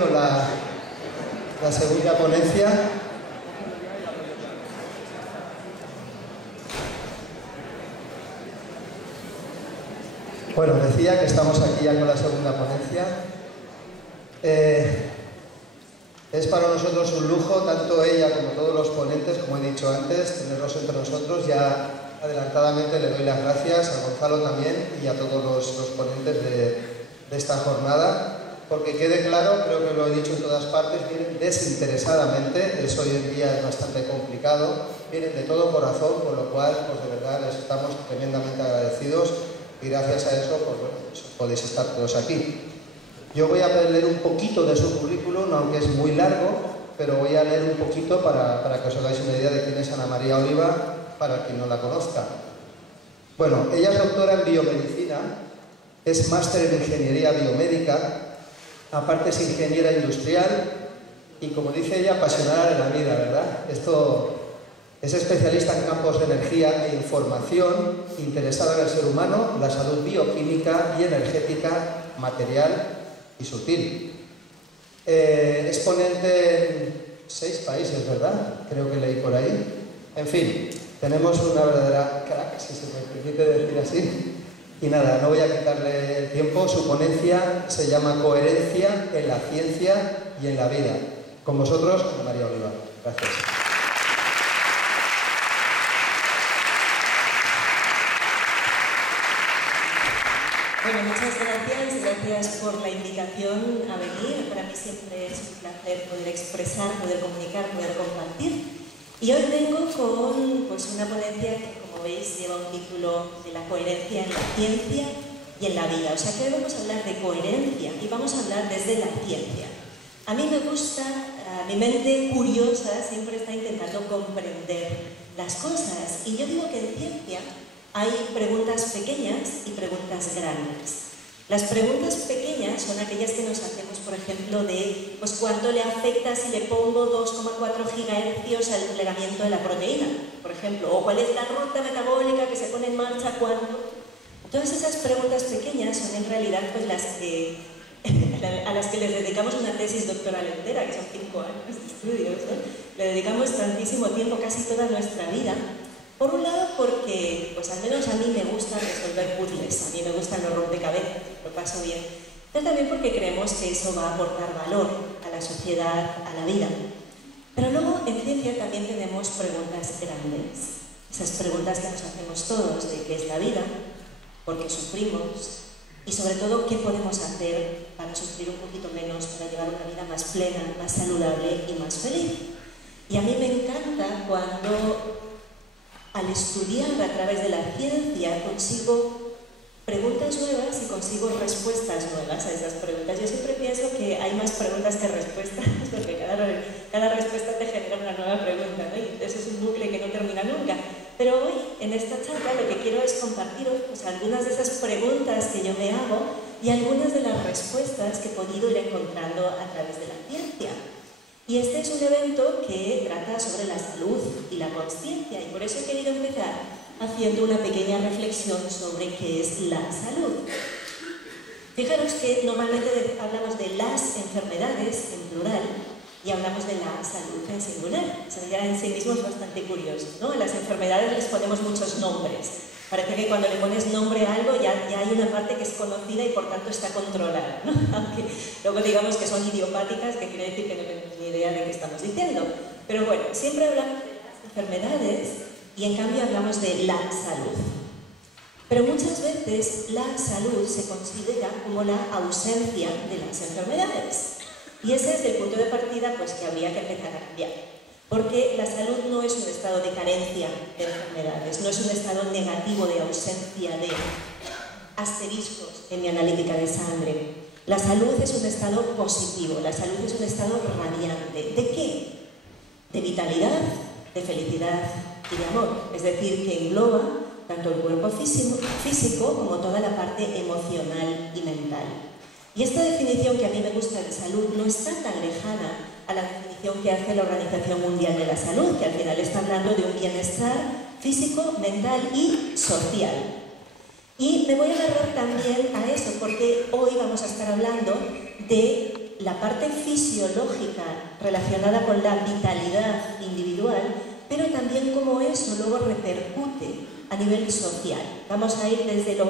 con la segunda ponencia. Bueno, decía que estamos aquí ya con la segunda ponencia. Es para nosotros un lujo, tanto ella como todos los ponentes, como he dicho antes, tenerlos entre nosotros. Ya adelantadamente le doy las gracias a Gonzalo también y a todos los ponentes de esta jornada, porque quede claro, creo que lo he dicho en todas partes, vienen desinteresadamente, eso hoy en día es bastante complicado, vienen de todo corazón, con lo cual, pues de verdad les estamos tremendamente agradecidos y gracias a eso, pues bueno, pues podéis estar todos aquí. Yo voy a leer un poquito de su currículum, aunque es muy largo, pero voy a leer un poquito para que os hagáis una idea de quién es Ana María Oliva, para quien no la conozca. Bueno, ella es doctora en biomedicina, es máster en ingeniería biomédica, aparte es ingeniera industrial y, como dice ella, apasionada de la vida, ¿verdad? Es especialista en campos de energía e información, interesada en el ser humano, la salud bioquímica y energética, material y sutil. Es ponente en 6 países, ¿verdad? Creo que leí por ahí. En fin, tenemos una verdadera crack, si se me permite decir así. Y nada, no voy a quitarle el tiempo. Su ponencia se llama Coherencia en la ciencia y en la vida. Con vosotros, Ana María Oliva. Gracias. Bueno, muchas gracias por la invitación a venir. Para mí siempre es un placer poder expresar, poder comunicar, poder compartir. Y hoy vengo con una ponencia que, como veis, lleva un título de la coherencia en la ciencia y en la vida. O sea que hoy vamos a hablar de coherencia y vamos a hablar desde la ciencia. A mí me gusta, mi mente curiosa siempre está intentando comprender las cosas. Y yo digo que en ciencia hay preguntas pequeñas y preguntas grandes. Las preguntas pequeñas son aquellas que nos hacemos, por ejemplo, de cuánto le afecta si le pongo 2,4 gigahercios al plegamiento de la proteína, por ejemplo, o cuál es la ruta metabólica que se pone en marcha cuando. Todas esas preguntas pequeñas son en realidad las que, a las que les dedicamos una tesis doctoral entera, que son 5 años de estudios, ¿no? Le dedicamos tantísimo tiempo, casi toda nuestra vida. Por un lado porque, al menos a mí me gusta resolver puzzles, a mí me gustan los rompecabezas, lo paso bien, pero también porque creemos que eso va a aportar valor a la sociedad, a la vida. Pero luego en ciencia también tenemos preguntas grandes, esas preguntas que nos hacemos todos de qué es la vida, por qué sufrimos y sobre todo qué podemos hacer para sufrir un poquito menos, para llevar una vida más plena, más saludable y más feliz. Y a mí me encanta cuando al estudiar a través de la ciencia consigo preguntas nuevas y consigo respuestas nuevas a esas preguntas. Yo siempre pienso que hay más preguntas que respuestas, porque cada respuesta te genera una nueva pregunta, ¿no? Y eso es un bucle que no termina nunca. Pero hoy, en esta charla, lo que quiero es compartiros algunas de esas preguntas que yo me hago y algunas de las respuestas que he podido ir encontrando a través de la ciencia. Y este es un evento que trata sobre la salud y la consciencia, y por eso he querido empezar haciendo una pequeña reflexión sobre qué es la salud. Fijaros que normalmente hablamos de las enfermedades en plural y hablamos de la salud en singular. Eso ya en sí mismo es bastante curioso, ¿no? A las enfermedades les ponemos muchos nombres. Parece que cuando le pones nombre a algo ya hay una parte que es conocida y por tanto está controlada, ¿no? Aunque luego digamos que son idiopáticas, que quiere decir que no tenemos ni idea de qué estamos diciendo. Pero bueno, siempre hablamos de las enfermedades y en cambio hablamos de la salud. Pero muchas veces la salud se considera como la ausencia de las enfermedades. Y ese es el punto de partida que habría que empezar a cambiar. Porque la salud no es un estado de carencia de enfermedades, no es un estado negativo de ausencia de asteriscos en mi analítica de sangre. La salud es un estado positivo, la salud es un estado radiante. ¿De qué? De vitalidad, de felicidad y de amor. Es decir, que engloba tanto el cuerpo físico como toda la parte emocional y mental. Y esta definición que a mí me gusta de salud no está tan lejana a la definición que hace la Organización Mundial de la Salud, que al final está hablando de un bienestar físico, mental y social. Y me voy a agarrar también a eso, porque hoy vamos a estar hablando de la parte fisiológica relacionada con la vitalidad individual, pero también cómo eso luego repercute a nivel social. Vamos a ir desde lo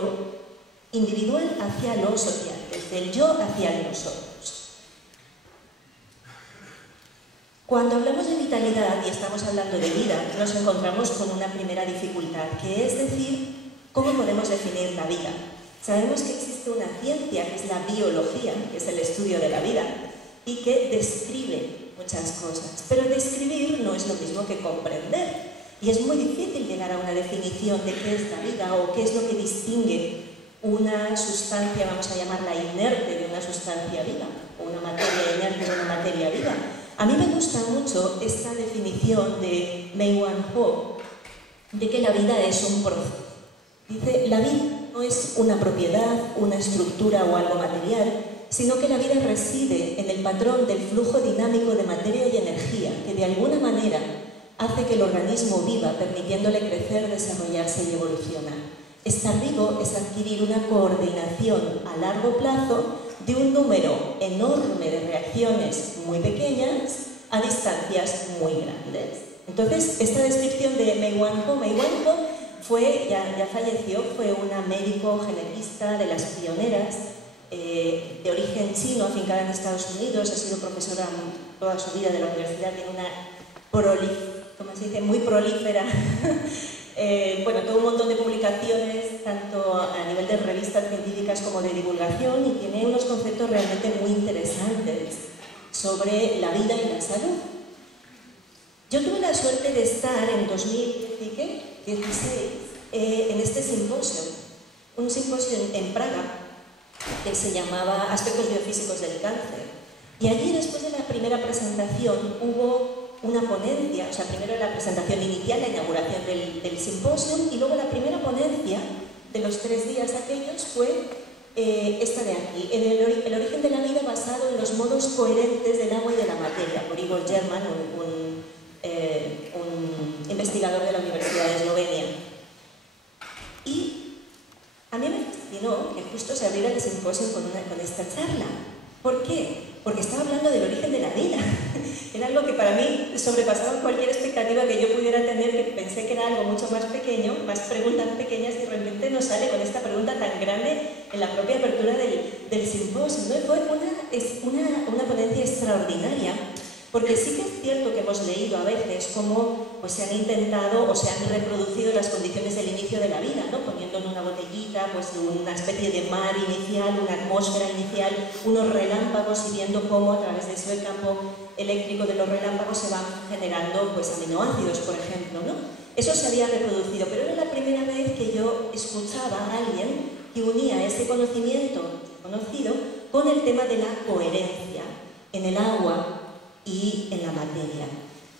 individual hacia lo social, desde el yo hacia el nosotros. Cuando hablamos de vitalidad y estamos hablando de vida, nos encontramos con una primera dificultad, que es decir, ¿cómo podemos definir la vida? Sabemos que existe una ciencia, que es la biología, que es el estudio de la vida, y que describe muchas cosas. Pero describir no es lo mismo que comprender. Y es muy difícil llegar a una definición de qué es la vida o qué es lo que distingue una sustancia, vamos a llamarla inerte, de una sustancia viva, o una materia inerte de una materia viva. A mí me gusta mucho esta definición de Mei-Wan Ho, de que la vida es un proceso. Dice, la vida no es una propiedad, una estructura o algo material, sino que la vida reside en el patrón del flujo dinámico de materia y energía, que de alguna manera hace que el organismo viva, permitiéndole crecer, desarrollarse y evolucionar. Estar vivo es adquirir una coordinación a largo plazo de un número enorme de reacciones muy pequeñas a distancias muy grandes. Entonces, esta descripción de Mei-Wan Ho fue, ya falleció, fue una médico genetista de las pioneras, de origen chino, afincada en Estados Unidos, ha sido profesora toda su vida de la universidad, tiene una muy prolífera, bueno, todo un montón de publicaciones, tanto a nivel de revistas científicas como de divulgación, y tiene unos conceptos realmente muy interesantes sobre la vida y la salud. Yo tuve la suerte de estar en 2016 en este simposio, un simposio en Praga que se llamaba Aspectos biofísicos del cáncer. Y allí, después de la primera presentación, hubo una ponencia, o sea, primero la presentación inicial, la inauguración del simposio, y luego la primera ponencia de los 3 días aquellos fue esta de aquí, el origen de la vida basado en los modos coherentes del agua y de la materia, por Igor German, un investigador de la Universidad de Eslovenia. Y a mí me fascinó que justo se abriera el simposio con esta charla. ¿Por qué? Porque estaba hablando del origen de la vida. Era algo que para mí sobrepasaba cualquier expectativa que yo pudiera tener, que pensé que era algo mucho más pequeño, más preguntas pequeñas, y de repente nos sale con esta pregunta tan grande en la propia apertura del simposio, ¿no? Fue una ponencia extraordinaria, porque sí que es cierto que hemos leído a veces cómo pues, se han intentado o se han reproducido las condiciones del inicio de la vida, ¿no? Poniendo en una botellita pues, una especie de mar inicial, una atmósfera inicial, unos relámpagos, y viendo cómo a través de ese campo eléctrico de los relámpagos se van generando pues, aminoácidos, por ejemplo, ¿no? Eso se había reproducido, pero era la primera vez que yo escuchaba a alguien que unía ese conocimiento conocido con el tema de la coherencia en el agua y en la materia.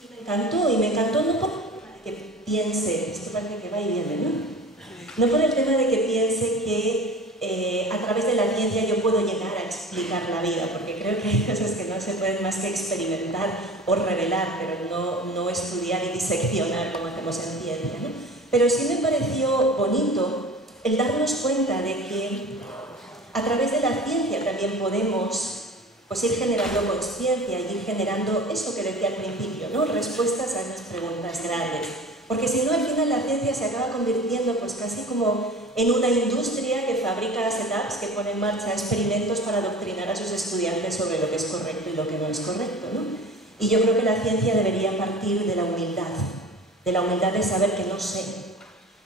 Y me encantó no por que piense, esto parece que va y viene, ¿no? No por el tema de que piense que a través de la ciencia yo puedo llegar a explicar la vida, porque creo que hay cosas que no se pueden más que experimentar o revelar, pero no estudiar y diseccionar como hacemos en ciencia, ¿no? Pero sí me pareció bonito el darnos cuenta de que a través de la ciencia también podemos pues ir generando conciencia y ir generando eso que decía al principio, ¿no? Respuestas a esas preguntas grandes. Porque si no, al final la ciencia se acaba convirtiendo pues casi como en una industria que fabrica setups, que pone en marcha experimentos para adoctrinar a sus estudiantes sobre lo que es correcto y lo que no es correcto, ¿no? Y yo creo que la ciencia debería partir de la humildad de saber que no sé,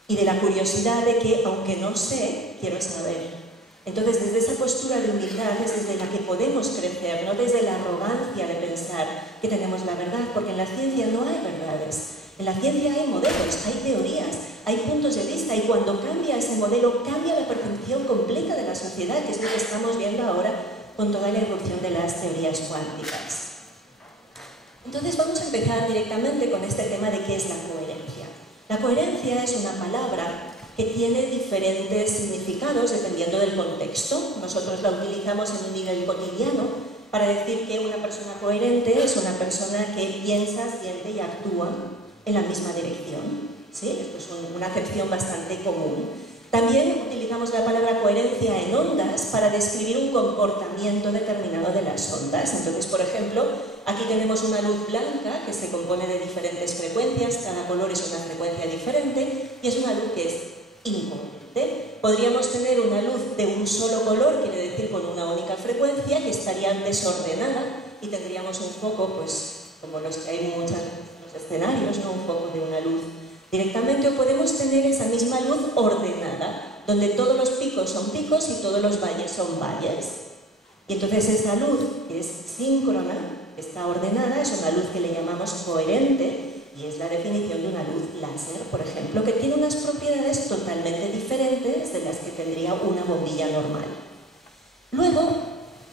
y de la curiosidad de que, aunque no sé, quiero saber. Entonces, desde esa postura de humildad es desde la que podemos crecer, no desde la arrogancia de pensar que tenemos la verdad, porque en la ciencia no hay verdades. En la ciencia hay modelos, hay teorías, hay puntos de vista, y cuando cambia ese modelo, cambia la percepción completa de la sociedad, que es lo que estamos viendo ahora con toda la irrupción de las teorías cuánticas. Entonces, vamos a empezar directamente con este tema de qué es la coherencia. La coherencia es una palabra que tiene diferentes significados dependiendo del contexto. Nosotros la utilizamos en un nivel cotidiano para decir que una persona coherente es una persona que piensa, siente y actúa en la misma dirección, ¿sí? Esto es una acepción bastante común. También utilizamos la palabra coherencia en ondas para describir un comportamiento determinado de las ondas. Entonces, por ejemplo, aquí tenemos una luz blanca que se compone de diferentes frecuencias, cada color es una frecuencia diferente y es una luz que es incoherente. Podríamos tener una luz de un solo color, quiere decir con una única frecuencia, que estaría desordenada y tendríamos un foco, pues como los que hay en muchos escenarios, ¿no? Un foco de una luz directamente, o podemos tener esa misma luz ordenada, donde todos los picos son picos y todos los valles son valles. Y entonces esa luz, que es síncrona, está ordenada, es una luz que le llamamos coherente, y es la definición de una luz láser, por ejemplo, que tiene unas propiedades totalmente diferentes de las que tendría una bombilla normal. Luego,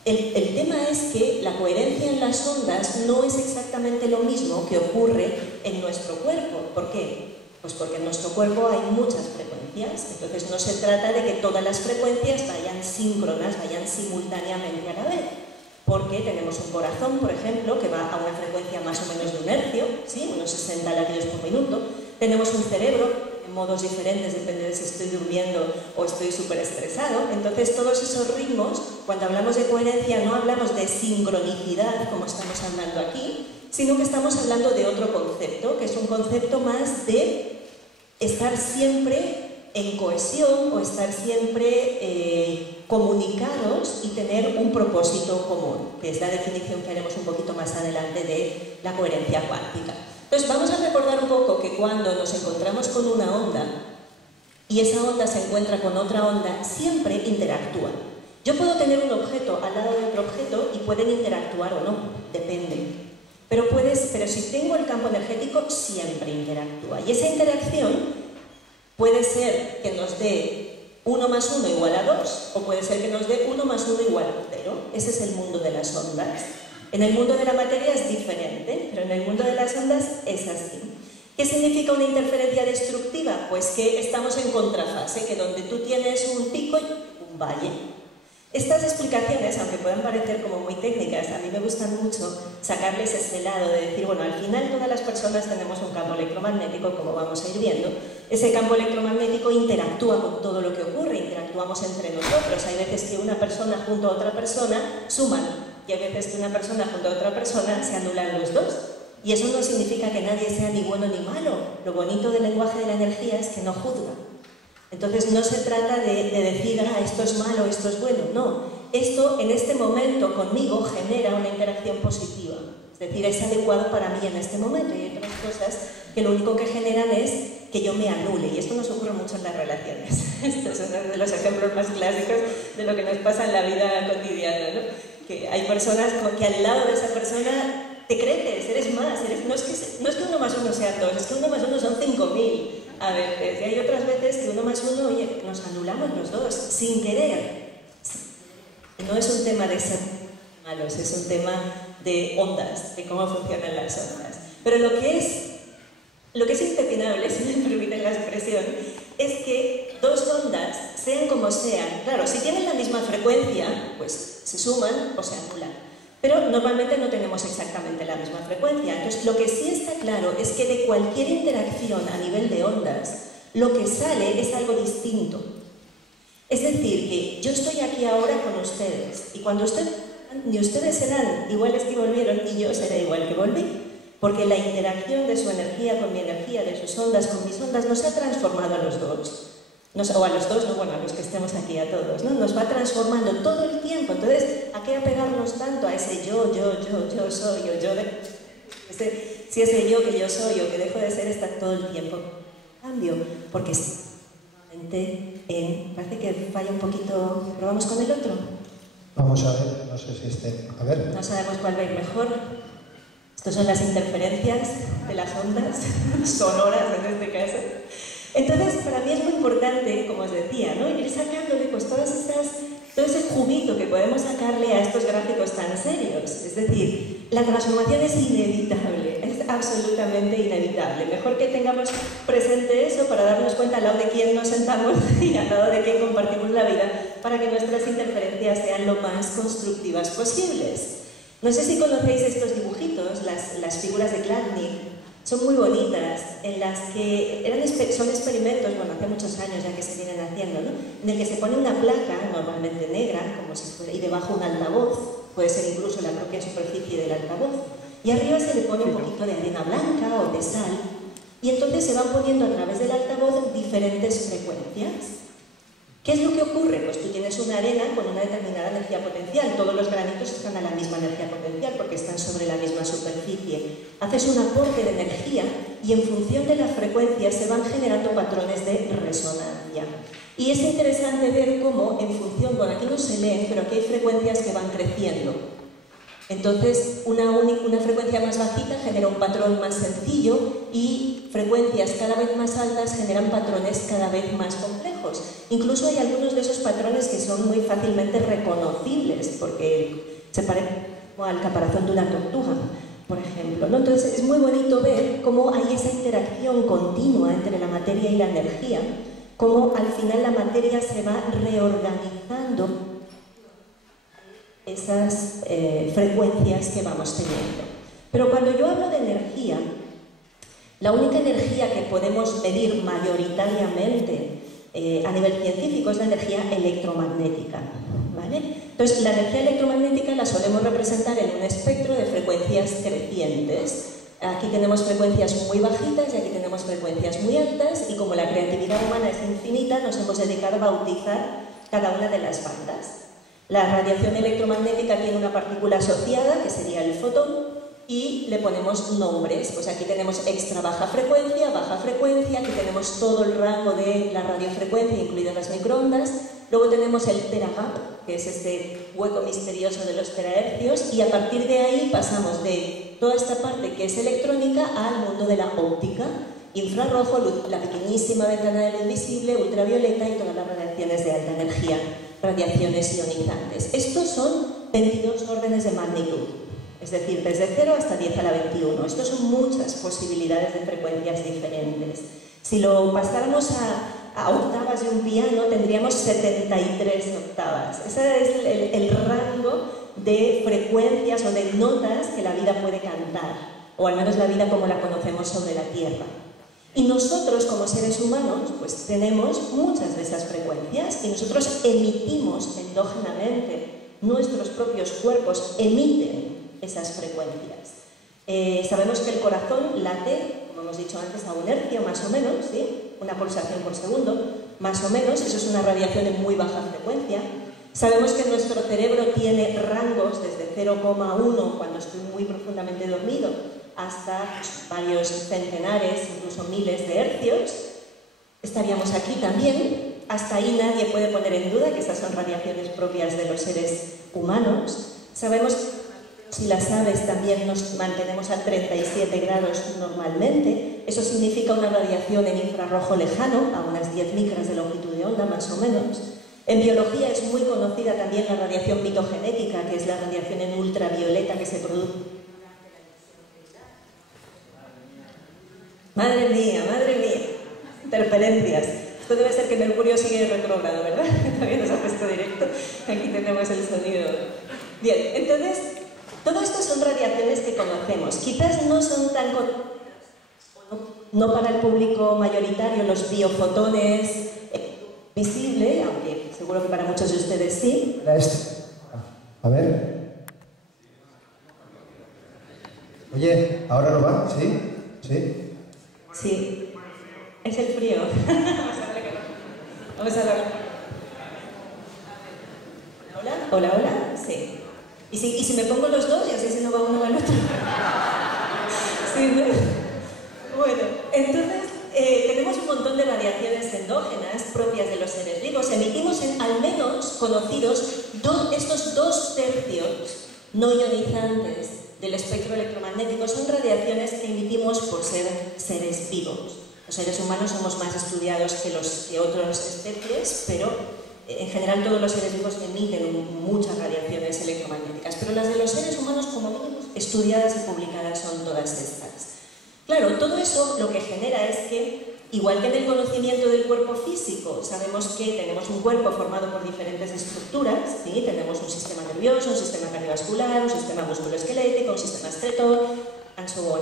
el tema es que la coherencia en las ondas no es exactamente lo mismo que ocurre en nuestro cuerpo. ¿Por qué? Pues porque en nuestro cuerpo hay muchas frecuencias, entonces no se trata de que todas las frecuencias vayan síncronas, vayan simultáneamente a la vez, porque tenemos un corazón, por ejemplo, que va a una frecuencia más o menos de un hercio, ¿sí? Unos 60 latidos por minuto, tenemos un cerebro en modos diferentes, depende de si estoy durmiendo o estoy súper estresado, entonces todos esos ritmos, cuando hablamos de coherencia no hablamos de sincronicidad como estamos hablando aquí, sino que estamos hablando de otro concepto, que es un concepto más de estar siempre en cohesión o estar siempre comunicados y tener un propósito común, que es la definición que haremos un poquito más adelante de la coherencia cuántica. Entonces vamos a recordar un poco que cuando nos encontramos con una onda y esa onda se encuentra con otra onda, siempre interactúan. Yo puedo tener un objeto al lado de otro objeto y pueden interactuar o no, depende. Pero si tengo el campo energético, siempre interactúa. Y esa interacción puede ser que nos dé 1 más 1 igual a 2, o puede ser que nos dé 1 más 1 igual a 0. Ese es el mundo de las ondas. En el mundo de la materia es diferente, pero en el mundo de las ondas es así. ¿Qué significa una interferencia destructiva? Pues que estamos en contrafase, que donde tú tienes un pico y un valle. Estas explicaciones, aunque puedan parecer como muy técnicas, a mí me gustan mucho sacarles ese lado de decir, bueno, al final todas las personas tenemos un campo electromagnético, como vamos a ir viendo. Ese campo electromagnético interactúa con todo lo que ocurre, interactuamos entre nosotros. Hay veces que una persona junto a otra persona suman, y hay veces que una persona junto a otra persona se anulan los dos. Y eso no significa que nadie sea ni bueno ni malo. Lo bonito del lenguaje de la energía es que no juzga. Entonces no se trata de decir, esto es malo, esto es bueno, no. Esto en este momento conmigo genera una interacción positiva. Es decir, es adecuado para mí en este momento. Y hay otras cosas que lo único que generan es que yo me anule. Y esto nos ocurre mucho en las relaciones. Esto es uno de los ejemplos más clásicos de lo que nos pasa en la vida cotidiana, ¿no? Que hay personas que al lado de esa persona te creces, eres más. No es que 1 más 1 sea 2, es que 1 más 1 son 5000. A veces, y hay otras veces que 1 más 1, oye, nos anulamos los dos, sin querer. No es un tema de ser malos, es un tema de ondas, de cómo funcionan las ondas. Pero lo que es impepinable, si me permiten la expresión, es que dos ondas, sean como sean, claro, si tienen la misma frecuencia, pues se suman o se anulan. Pero normalmente no tenemos exactamente la misma frecuencia. Entonces, lo que sí está claro es que de cualquier interacción a nivel de ondas, lo que sale es algo distinto. Es decir, que yo estoy aquí ahora con ustedes, y cuando ni ustedes serán iguales que volvieron, ni yo seré igual que volví. Porque la interacción de su energía con mi energía, de sus ondas con mis ondas, nos ha transformado a los dos. O a los dos, no, bueno, a los que estemos aquí, a todos, ¿no? Nos va transformando todo el tiempo. Entonces, ¿a qué apegarnos tanto a ese yo soy, o yo de... si ese yo que yo soy o que dejo de ser está todo el tiempo en cambio? Porque parece que falla un poquito. ¿Probamos con el otro? Vamos a ver, no sé si a ver. No sabemos cuál va a ir mejor. Estas son las interferencias de las ondas sonoras en este caso. Entonces, para mí es muy importante, como os decía, ¿no? Ir sacándole pues todo ese juguito que podemos sacarle a estos gráficos tan serios. Es decir, la transformación es inevitable, es absolutamente inevitable. Mejor que tengamos presente eso para darnos cuenta al lado de quién nos sentamos y al lado de quién compartimos la vida, para que nuestras interferencias sean lo más constructivas posibles. No sé si conocéis estos dibujitos, las figuras de Chladni. son muy bonitas, en las que son experimentos, bueno, hace muchos años ya que se vienen haciendo, ¿no? En el que se pone una placa, normalmente negra, como si fuera, y debajo un altavoz, puede ser incluso la propia superficie del altavoz, y arriba se le pone un poquito de arena blanca o de sal, y entonces se van poniendo a través del altavoz diferentes frecuencias. ¿Qué es lo que ocurre? Pues tú tienes una arena con una determinada energía potencial, todos los granitos están a la misma energía potencial porque están sobre la misma superficie. Haces un aporte de energía y en función de la frecuencia se van generando patrones de resonancia. Y es interesante ver cómo en función, bueno, aquí no se leen, pero aquí hay frecuencias que van creciendo. Entonces, una frecuencia más bajita genera un patrón más sencillo y frecuencias cada vez más altas generan patrones cada vez más complejos. Incluso hay algunos de esos patrones que son muy fácilmente reconocibles porque se parecen al caparazón de una tortuga, por ejemplo, ¿no? Entonces, es muy bonito ver cómo hay esa interacción continua entre la materia y la energía, cómo al final la materia se va reorganizando esas frecuencias que vamos teniendo. Pero cuando yo hablo de energía, la única energía que podemos medir mayoritariamente a nivel científico es la energía electromagnética, ¿vale? Entonces, la energía electromagnética la solemos representar en un espectro de frecuencias crecientes. Aquí tenemos frecuencias muy bajitas y aquí tenemos frecuencias muy altas, y como la creatividad humana es infinita, nos hemos dedicado a bautizar cada una de las bandas. La radiación electromagnética tiene una partícula asociada, que sería el fotón, y le ponemos nombres. Pues aquí tenemos extra baja frecuencia, aquí tenemos todo el rango de la radiofrecuencia, incluidas las microondas. Luego tenemos el teragap, que es este hueco misterioso de los terahercios, y a partir de ahí pasamos de toda esta parte que es electrónica al mundo de la óptica, infrarrojo, la pequeñísima ventana de luz visible, ultravioleta y todas las radiaciones de alta energía, radiaciones ionizantes. Estos son 22 órdenes de magnitud, es decir, desde 0 hasta 10 a la 21. Estos son muchas posibilidades de frecuencias diferentes. Si lo pasáramos a octavas de un piano, tendríamos 73 octavas. Ese es el rango de frecuencias o de notas que la vida puede cantar, o al menos la vida como la conocemos sobre la Tierra. Y nosotros, como seres humanos, pues tenemos muchas de esas frecuencias y nosotros emitimos endógenamente, nuestros propios cuerpos emiten esas frecuencias. Sabemos que el corazón late, como hemos dicho antes, a un hercio más o menos, ¿sí? Una pulsación por segundo, más o menos, eso es una radiación de muy baja frecuencia. Sabemos que nuestro cerebro tiene rangos desde 0,1 cuando estoy muy profundamente dormido, hasta varios centenares, incluso miles de hercios. Estaríamos aquí también. Hasta ahí nadie puede poner en duda que estas son radiaciones propias de los seres humanos. Sabemos que si las aves también nos mantenemos a 37 grados normalmente. Eso significa una radiación en infrarrojo lejano, a unas 10 micras de longitud de onda más o menos. En biología es muy conocida también la radiación mitogenética, que es la radiación en ultravioleta que se produce. Madre mía, interferencias. Esto debe ser que Mercurio sigue retrógrado, ¿verdad? Todavía nos ha puesto directo. Aquí tenemos el sonido. Bien, entonces, todo esto son radiaciones que conocemos. Quizás no son tan no para el público mayoritario los biofotones visible, aunque seguro que para muchos de ustedes sí. A ver. Oye, ¿ahora no va? ¿Sí? ¿Sí? Sí, es el frío. Vamos a ver. ¿Hola? ¿Hola, hola? Sí. ¿Y si me pongo los dos y así se no va uno al otro? Sí, ¿no? Bueno, entonces tenemos un montón de radiaciones endógenas propias de los seres vivos. Emitimos al menos conocidos estos 2/3 no ionizantes del espectro electromagnético. Son radiaciones que emitimos por ser seres vivos. Los seres humanos somos más estudiados que otras especies, pero en general todos los seres vivos emiten muchas radiaciones electromagnéticas, pero las de los seres humanos, como mínimo, estudiadas y publicadas son todas estas. Claro, todo eso lo que genera es que, igual que en el conocimiento del cuerpo físico, sabemos que tenemos un cuerpo formado por diferentes estructuras, ¿sí? Tenemos un sistema nervioso, un sistema cardiovascular, un sistema musculoesquelético, un sistema excretor, and so on,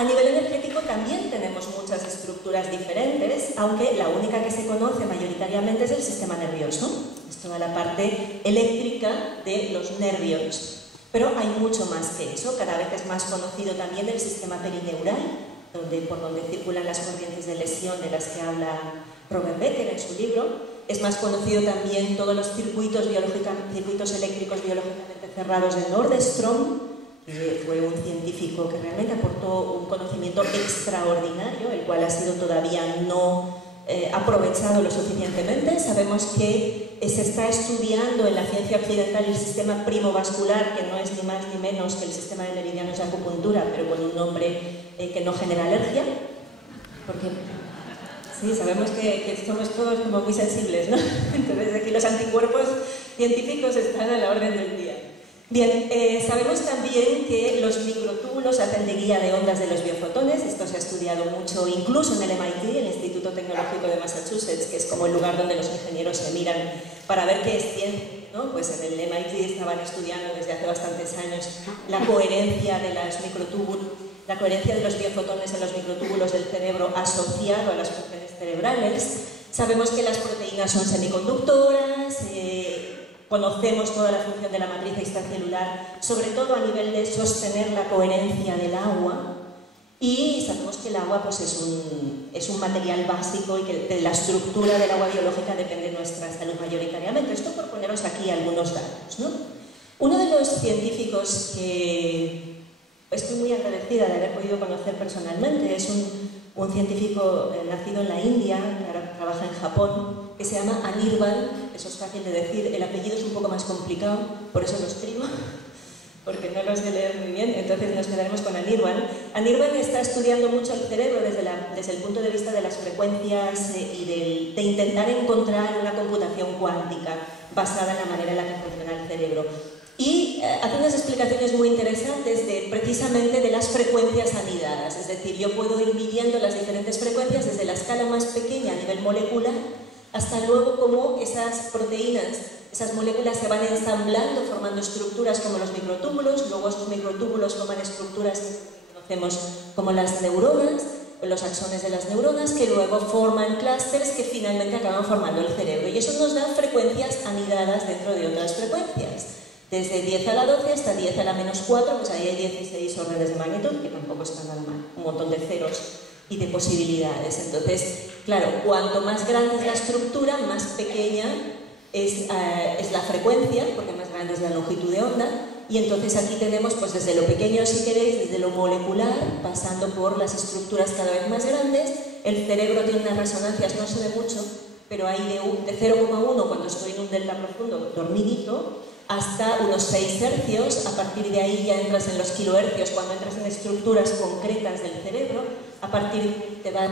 A nivel energético también tenemos muchas estructuras diferentes, aunque la única que se conoce mayoritariamente es el sistema nervioso. Es toda la parte eléctrica de los nervios. Pero hay mucho más que eso. Cada vez es más conocido también el sistema perineural, por donde circulan las corrientes de lesión de las que habla Robert Becker en su libro. Es más conocido también todos los circuitos eléctricos biológicamente cerrados de Nordström, que fue un científico que realmente aportó un conocimiento extraordinario, el cual ha sido todavía no aprovechado lo suficientemente. Sabemos que se está estudiando en la ciencia occidental el sistema primovascular, que no es ni más ni menos que el sistema de meridianos de acupuntura, pero con un nombre que no genera alergia, porque sí, sabemos que somos todos como muy sensibles, ¿no? Entonces aquí los anticuerpos científicos están a la orden del día. Bien, sabemos también que los microtúbulos hacen de guía de ondas de los biofotones. Esto se ha estudiado mucho, incluso en el MIT, el Instituto Tecnológico de Massachusetts, que es como el lugar donde los ingenieros se miran para ver qué es ciencia, ¿no? Pues en el MIT estaban estudiando desde hace bastantes años la coherencia de los microtúbulos, la coherencia de los biofotones en los microtúbulos del cerebro asociado a las funciones cerebrales. Sabemos que las proteínas son semiconductoras. Conocemos toda la función de la matriz extracelular, sobre todo a nivel de sostener la coherencia del agua, y sabemos que el agua pues, es un material básico y que de la estructura del agua biológica depende nuestra salud mayoritariamente. Esto por poneros aquí algunos datos, ¿no? Uno de los científicos que estoy muy agradecida de haber podido conocer personalmente es un científico nacido en la India, que ahora trabaja en Japón, que se llama Anirban. Eso es fácil de decir, el apellido es un poco más complicado, por eso lo escribo, porque no lo sé leer muy bien, entonces nos quedaremos con Anirban. Anirban está estudiando mucho el cerebro desde el punto de vista de las frecuencias y de intentar encontrar una computación cuántica basada en la manera en la que funciona el cerebro. Y hace unas explicaciones muy interesantes precisamente de las frecuencias anidadas, es decir, yo puedo ir midiendo las diferentes frecuencias desde la escala más pequeña a nivel molecular hasta luego cómo esas proteínas, esas moléculas se van ensamblando formando estructuras como los microtúbulos, luego esos microtúbulos forman estructuras que conocemos como las neuronas, los axones de las neuronas, que luego forman clústeres que finalmente acaban formando el cerebro, y eso nos da frecuencias anidadas dentro de otras frecuencias. Desde 10 a la 12 hasta 10 a la menos 4, pues ahí hay 16 órdenes de magnitud, que tampoco está nada mal, un montón de ceros y de posibilidades. Entonces, claro, cuanto más grande es la estructura, más pequeña es la frecuencia, porque más grande es la longitud de onda, y entonces aquí tenemos, pues desde lo pequeño, si queréis, desde lo molecular, pasando por las estructuras cada vez más grandes. El cerebro tiene unas resonancias, no se ve mucho, pero hay de 0,1 cuando estoy en un delta profundo, dormidito, hasta unos 6 hercios. A partir de ahí ya entras en los kilohercios, cuando entras en estructuras concretas del cerebro. A partir de ahí te van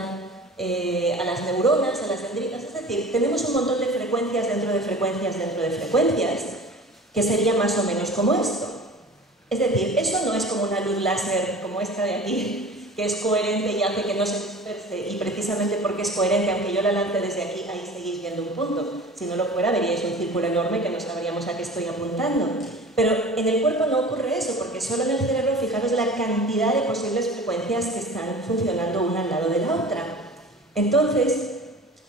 a las neuronas, a las dendritas, es decir, tenemos un montón de frecuencias dentro de frecuencias dentro de frecuencias, que sería más o menos como esto. Es decir, eso no es como una luz láser como esta de aquí, que es coherente y hace que no se disperse, y precisamente porque es coherente, aunque yo la lance desde aquí, ahí seguís viendo un punto. Si no lo fuera, veríais un círculo enorme que no sabríamos a qué estoy apuntando. Pero en el cuerpo no ocurre eso, porque solo en el cerebro, fijaros la cantidad de posibles frecuencias que están funcionando una al lado de la otra. Entonces,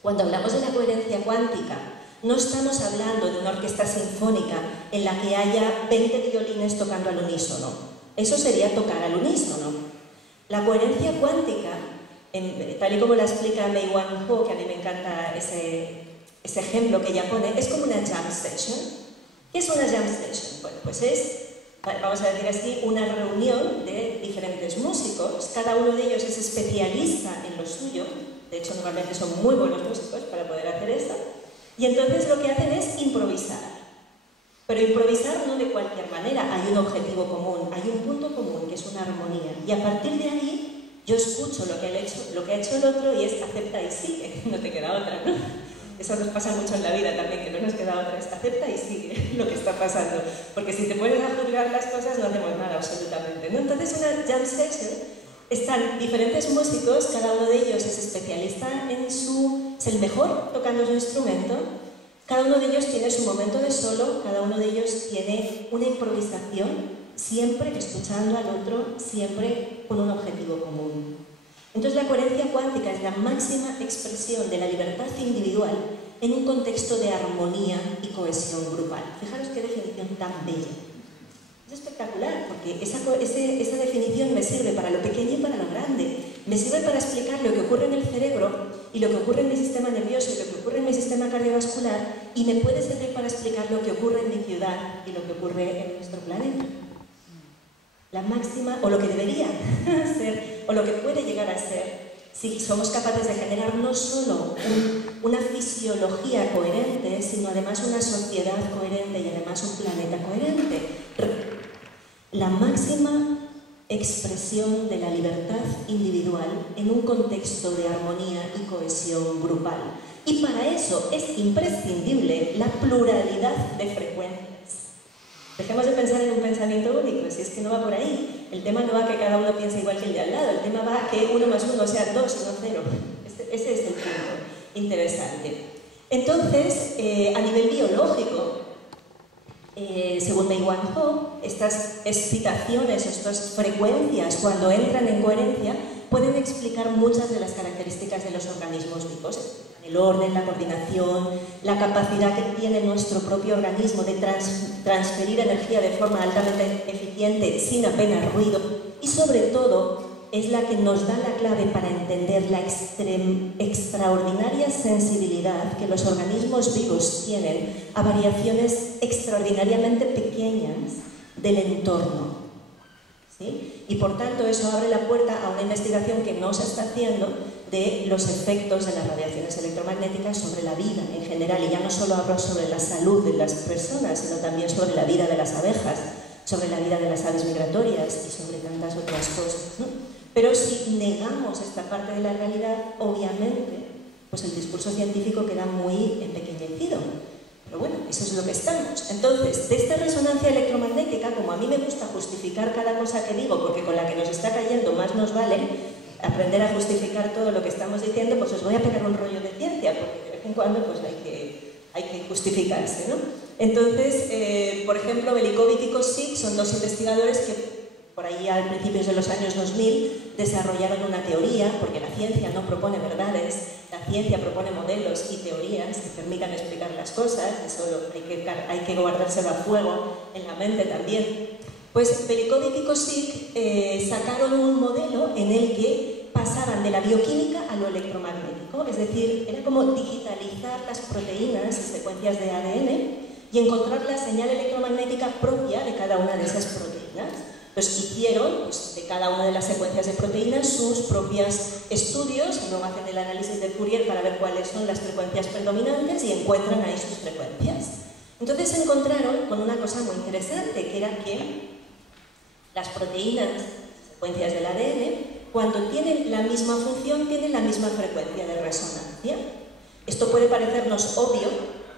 cuando hablamos de la coherencia cuántica, no estamos hablando de una orquesta sinfónica en la que haya 20 violines tocando al unísono. Eso sería tocar al unísono. La coherencia cuántica, tal y como la explica Mei-Wan Ho, que a mí me encanta ese ejemplo que ella pone, es como una jam session. ¿Qué es una jam session? Bueno, pues es, vamos a decir así, una reunión de diferentes músicos. Cada uno de ellos es especialista en lo suyo. De hecho, normalmente son muy buenos músicos para poder hacer eso. Y entonces lo que hacen es improvisar. Pero improvisar no de cualquier manera, hay un objetivo común, hay un punto común, que es una armonía. Y a partir de ahí, yo escucho lo que ha hecho el otro y es acepta y sigue, no te queda otra, ¿no? Eso nos pasa mucho en la vida también, que no nos queda otra, es acepta y sigue lo que está pasando. Porque si te pones a juzgar las cosas, no hacemos nada absolutamente, ¿no? Entonces, una jam session, están diferentes músicos, cada uno de ellos es especialista es el mejor tocando su instrumento. Cada uno de ellos tiene su momento de solo, cada uno de ellos tiene una improvisación siempre escuchando al otro, siempre con un objetivo común. Entonces la coherencia cuántica es la máxima expresión de la libertad individual en un contexto de armonía y cohesión grupal. Fijaros qué definición tan bella. Es espectacular, porque esa definición me sirve para lo pequeño y para lo grande. Me sirve para explicar lo que ocurre en el cerebro y lo que ocurre en mi sistema nervioso y lo que ocurre en mi sistema cardiovascular, y me puede servir para explicar lo que ocurre en mi ciudad y lo que ocurre en nuestro planeta. La máxima, o lo que debería ser, o lo que puede llegar a ser, si somos capaces de generar no solo una fisiología coherente, sino además una sociedad coherente y además un planeta coherente. La máxima expresión de la libertad individual en un contexto de armonía y cohesión grupal. Y para eso es imprescindible la pluralidad de frecuencias. Dejemos de pensar en un pensamiento único, si es que no va por ahí. El tema no va a que cada uno piense igual que el de al lado, el tema va a que 1 más 1 sea 2 y no 0. Ese es el punto interesante. Entonces, a nivel biológico, según Mei Wanzhou, estas excitaciones, estas frecuencias, cuando entran en coherencia, pueden explicar muchas de las características de los organismos vivos. El orden, la coordinación, la capacidad que tiene nuestro propio organismo de transferir energía de forma altamente eficiente, sin apenas ruido, y sobre todo es la que nos da la clave para entender la extraordinaria sensibilidad que los organismos vivos tienen a variaciones extraordinariamente pequeñas del entorno. ¿Sí? Y por tanto eso abre la puerta a una investigación que no se está haciendo de los efectos de las radiaciones electromagnéticas sobre la vida en general, y ya no solo hablo sobre la salud de las personas, sino también sobre la vida de las abejas, sobre la vida de las aves migratorias y sobre tantas otras cosas, ¿no? Pero si negamos esta parte de la realidad, obviamente, pues el discurso científico queda muy empequeñecido. Pero bueno, eso es lo que estamos. Entonces, de esta resonancia electromagnética, como a mí me gusta justificar cada cosa que digo, porque con la que nos está cayendo más nos vale aprender a justificar todo lo que estamos diciendo, pues os voy a pegar un rollo de ciencia, porque de vez en cuando pues hay que justificarse, ¿no? Entonces, por ejemplo, Velikovic y Kosick son dos investigadores que por ahí a principios de los años 2000 desarrollaron una teoría, porque la ciencia no propone verdades, la ciencia propone modelos y teorías que permitan explicar las cosas, eso hay que guardárselo a fuego en la mente también. Pues Velikovic y Kosick sacaron un modelo en el que pasaban de la bioquímica a lo electromagnético, es decir, era como digitalizar las proteínas y secuencias de ADN y encontrar la señal electromagnética propia de cada una de esas proteínas. Pues hicieron pues, de cada una de las secuencias de proteínas sus propios estudios, y luego hacen el análisis de Fourier para ver cuáles son las frecuencias predominantes y encuentran ahí sus frecuencias. Entonces se encontraron con una cosa muy interesante, que era que las proteínas, secuencias del ADN, cuando tienen la misma función, tienen la misma frecuencia de resonancia. Esto puede parecernos obvio,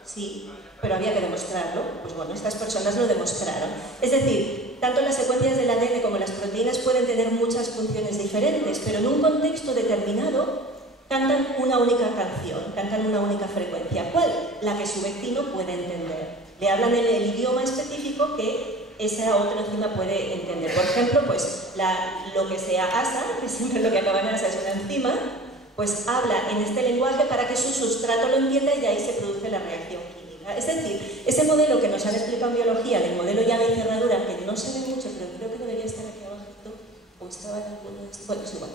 sí, pero había que demostrarlo. Pues bueno, estas personas lo demostraron. Es decir, tanto las secuencias del ADN como las proteínas pueden tener muchas funciones diferentes, pero en un contexto determinado cantan una única canción, cantan una única frecuencia. ¿Cuál? La que su vecino puede entender. Le hablan el idioma específico que esa otra enzima puede entender. Por ejemplo, pues lo que sea ASA, que siempre lo que acaba en ASA es una enzima, pues habla en este lenguaje para que su sustrato lo entienda y de ahí se produce la reacción química. Es decir, ese modelo que nos han explicado en biología, el modelo llave y cerradura, que no se ve mucho, pero creo que debería estar aquí abajo, o estaba en alguno de estos, bueno, es igual,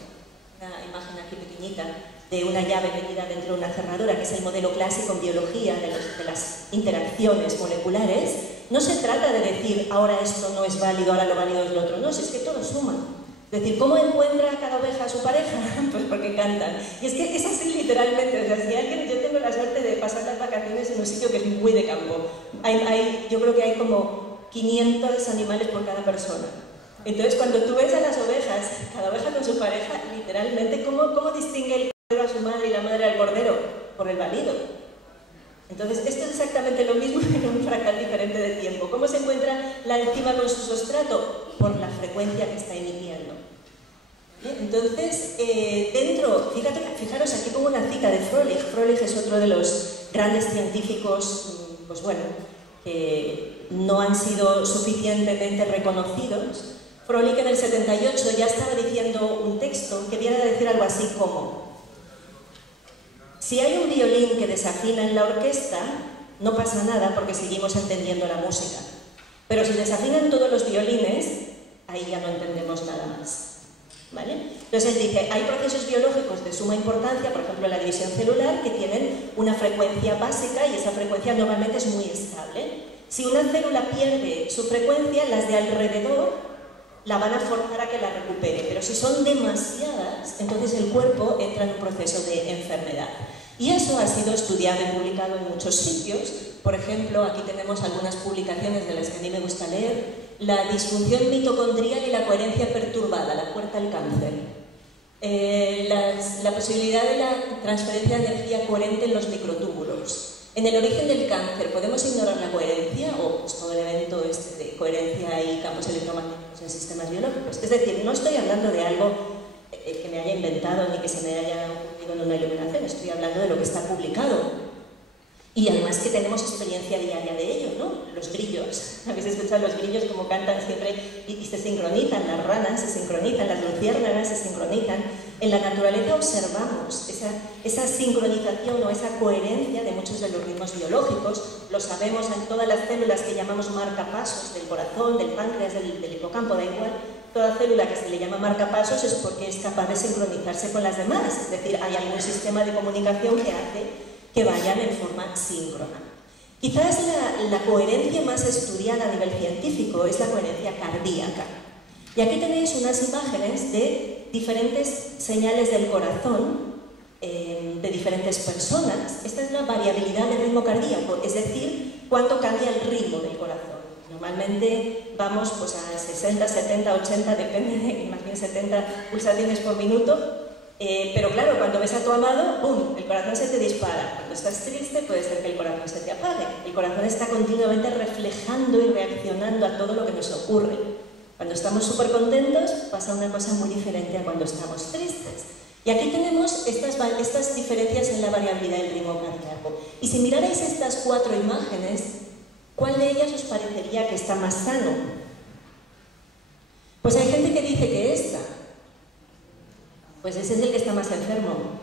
una imagen aquí pequeñita de una llave metida dentro de una cerradura, que es el modelo clásico en biología de las interacciones moleculares. No se trata de decir, ahora esto no es válido, ahora lo válido es lo otro, no, si es que todo suma. Es decir, ¿cómo encuentra cada oveja a su pareja? Pues porque cantan. Y es que es así literalmente, o sea, si alguien, yo tengo la suerte de pasar las vacaciones en un sitio que es muy de campo. Yo creo que hay como 500 animales por cada persona. Entonces, cuando tú ves a las ovejas, cada oveja con su pareja, literalmente, ¿cómo distingue el cordero a su madre y la madre al cordero? Por el balido. Entonces, esto es exactamente lo mismo en un fractal diferente de tiempo. ¿Cómo se encuentra la enzima con su sustrato? Por la frecuencia que está emitiendo. Entonces, fijaros, aquí pongo una cita de Froelich. Froelich es otro de los grandes científicos, pues bueno, no han sido suficientemente reconocidos, Froelich en el 78 ya estaba diciendo un texto que viene a decir algo así como: si hay un violín que desafina en la orquesta, no pasa nada porque seguimos entendiendo la música. Pero si desafinan todos los violines, ahí ya no entendemos nada más. ¿Vale? Entonces él dice, hay procesos biológicos de suma importancia, por ejemplo la división celular, que tienen una frecuencia básica y esa frecuencia normalmente es muy estable. Si una célula pierde su frecuencia, las de alrededor la van a forzar a que la recupere, pero si son demasiadas, entonces el cuerpo entra en un proceso de enfermedad. Y eso ha sido estudiado y publicado en muchos sitios. Por ejemplo, aquí tenemos algunas publicaciones de las que a mí me gusta leer. La disfunción mitocondrial y la coherencia perturbada, la puerta al cáncer. La posibilidad de la transferencia de energía coherente en los microtúbulos. En el origen del cáncer, ¿podemos ignorar la coherencia o pues, todo el evento de coherencia y campos electromagnéticos en sistemas biológicos? Es decir, no estoy hablando de algo que me haya inventado ni que se me haya ocurrido en una iluminación, estoy hablando de lo que está publicado. Y además que tenemos experiencia diaria de ello, ¿no? Los grillos. Habéis escuchado los grillos como cantan siempre y se sincronizan, las ranas se sincronizan, las luciérnagas se sincronizan. En la naturaleza observamos esa sincronización o esa coherencia de muchos de los ritmos biológicos. Lo sabemos en todas las células que llamamos marcapasos del corazón, del páncreas, del hipocampo, da igual. Toda célula que se le llama marcapasos es porque es capaz de sincronizarse con las demás. Es decir, hay algún sistema de comunicación que hace que vayan en forma síncrona. Quizás la coherencia más estudiada a nivel científico es la coherencia cardíaca. Y aquí tenéis unas imágenes de diferentes señales del corazón de diferentes personas. Esta es la variabilidad del ritmo cardíaco, es decir, cuánto cambia el ritmo del corazón. Normalmente vamos pues, a 60, 70, 80, depende de más bien 70 pulsaciones por minuto. Pero claro, cuando ves a tu amado, ¡pum!, el corazón se te dispara. Cuando estás triste puede ser que el corazón se te apague. El corazón está continuamente reflejando y reaccionando a todo lo que nos ocurre. Cuando estamos súper contentos pasa una cosa muy diferente a cuando estamos tristes. Y aquí tenemos estas diferencias en la variabilidad del ritmo cardíaco. Y si mirarais estas 4 imágenes, ¿cuál de ellas os parecería que está más sano? Pues hay gente que dice que esta. Pues ese es el que está más enfermo.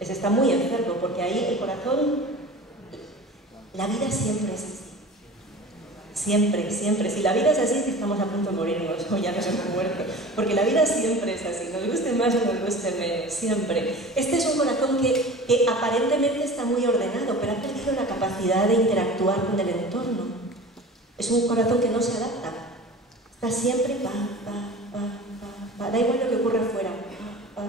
Ese está muy enfermo, porque ahí el corazón... La vida siempre es así. Siempre, siempre. Si la vida es así, es que estamos a punto de morirnos, o ya nos hemos muerto. Porque la vida siempre es así, nos guste más o nos guste menos, siempre. Este es un corazón que aparentemente está muy ordenado, pero ha perdido la capacidad de interactuar con el entorno. Es un corazón que no se adapta. Está siempre da igual lo que ocurre afuera.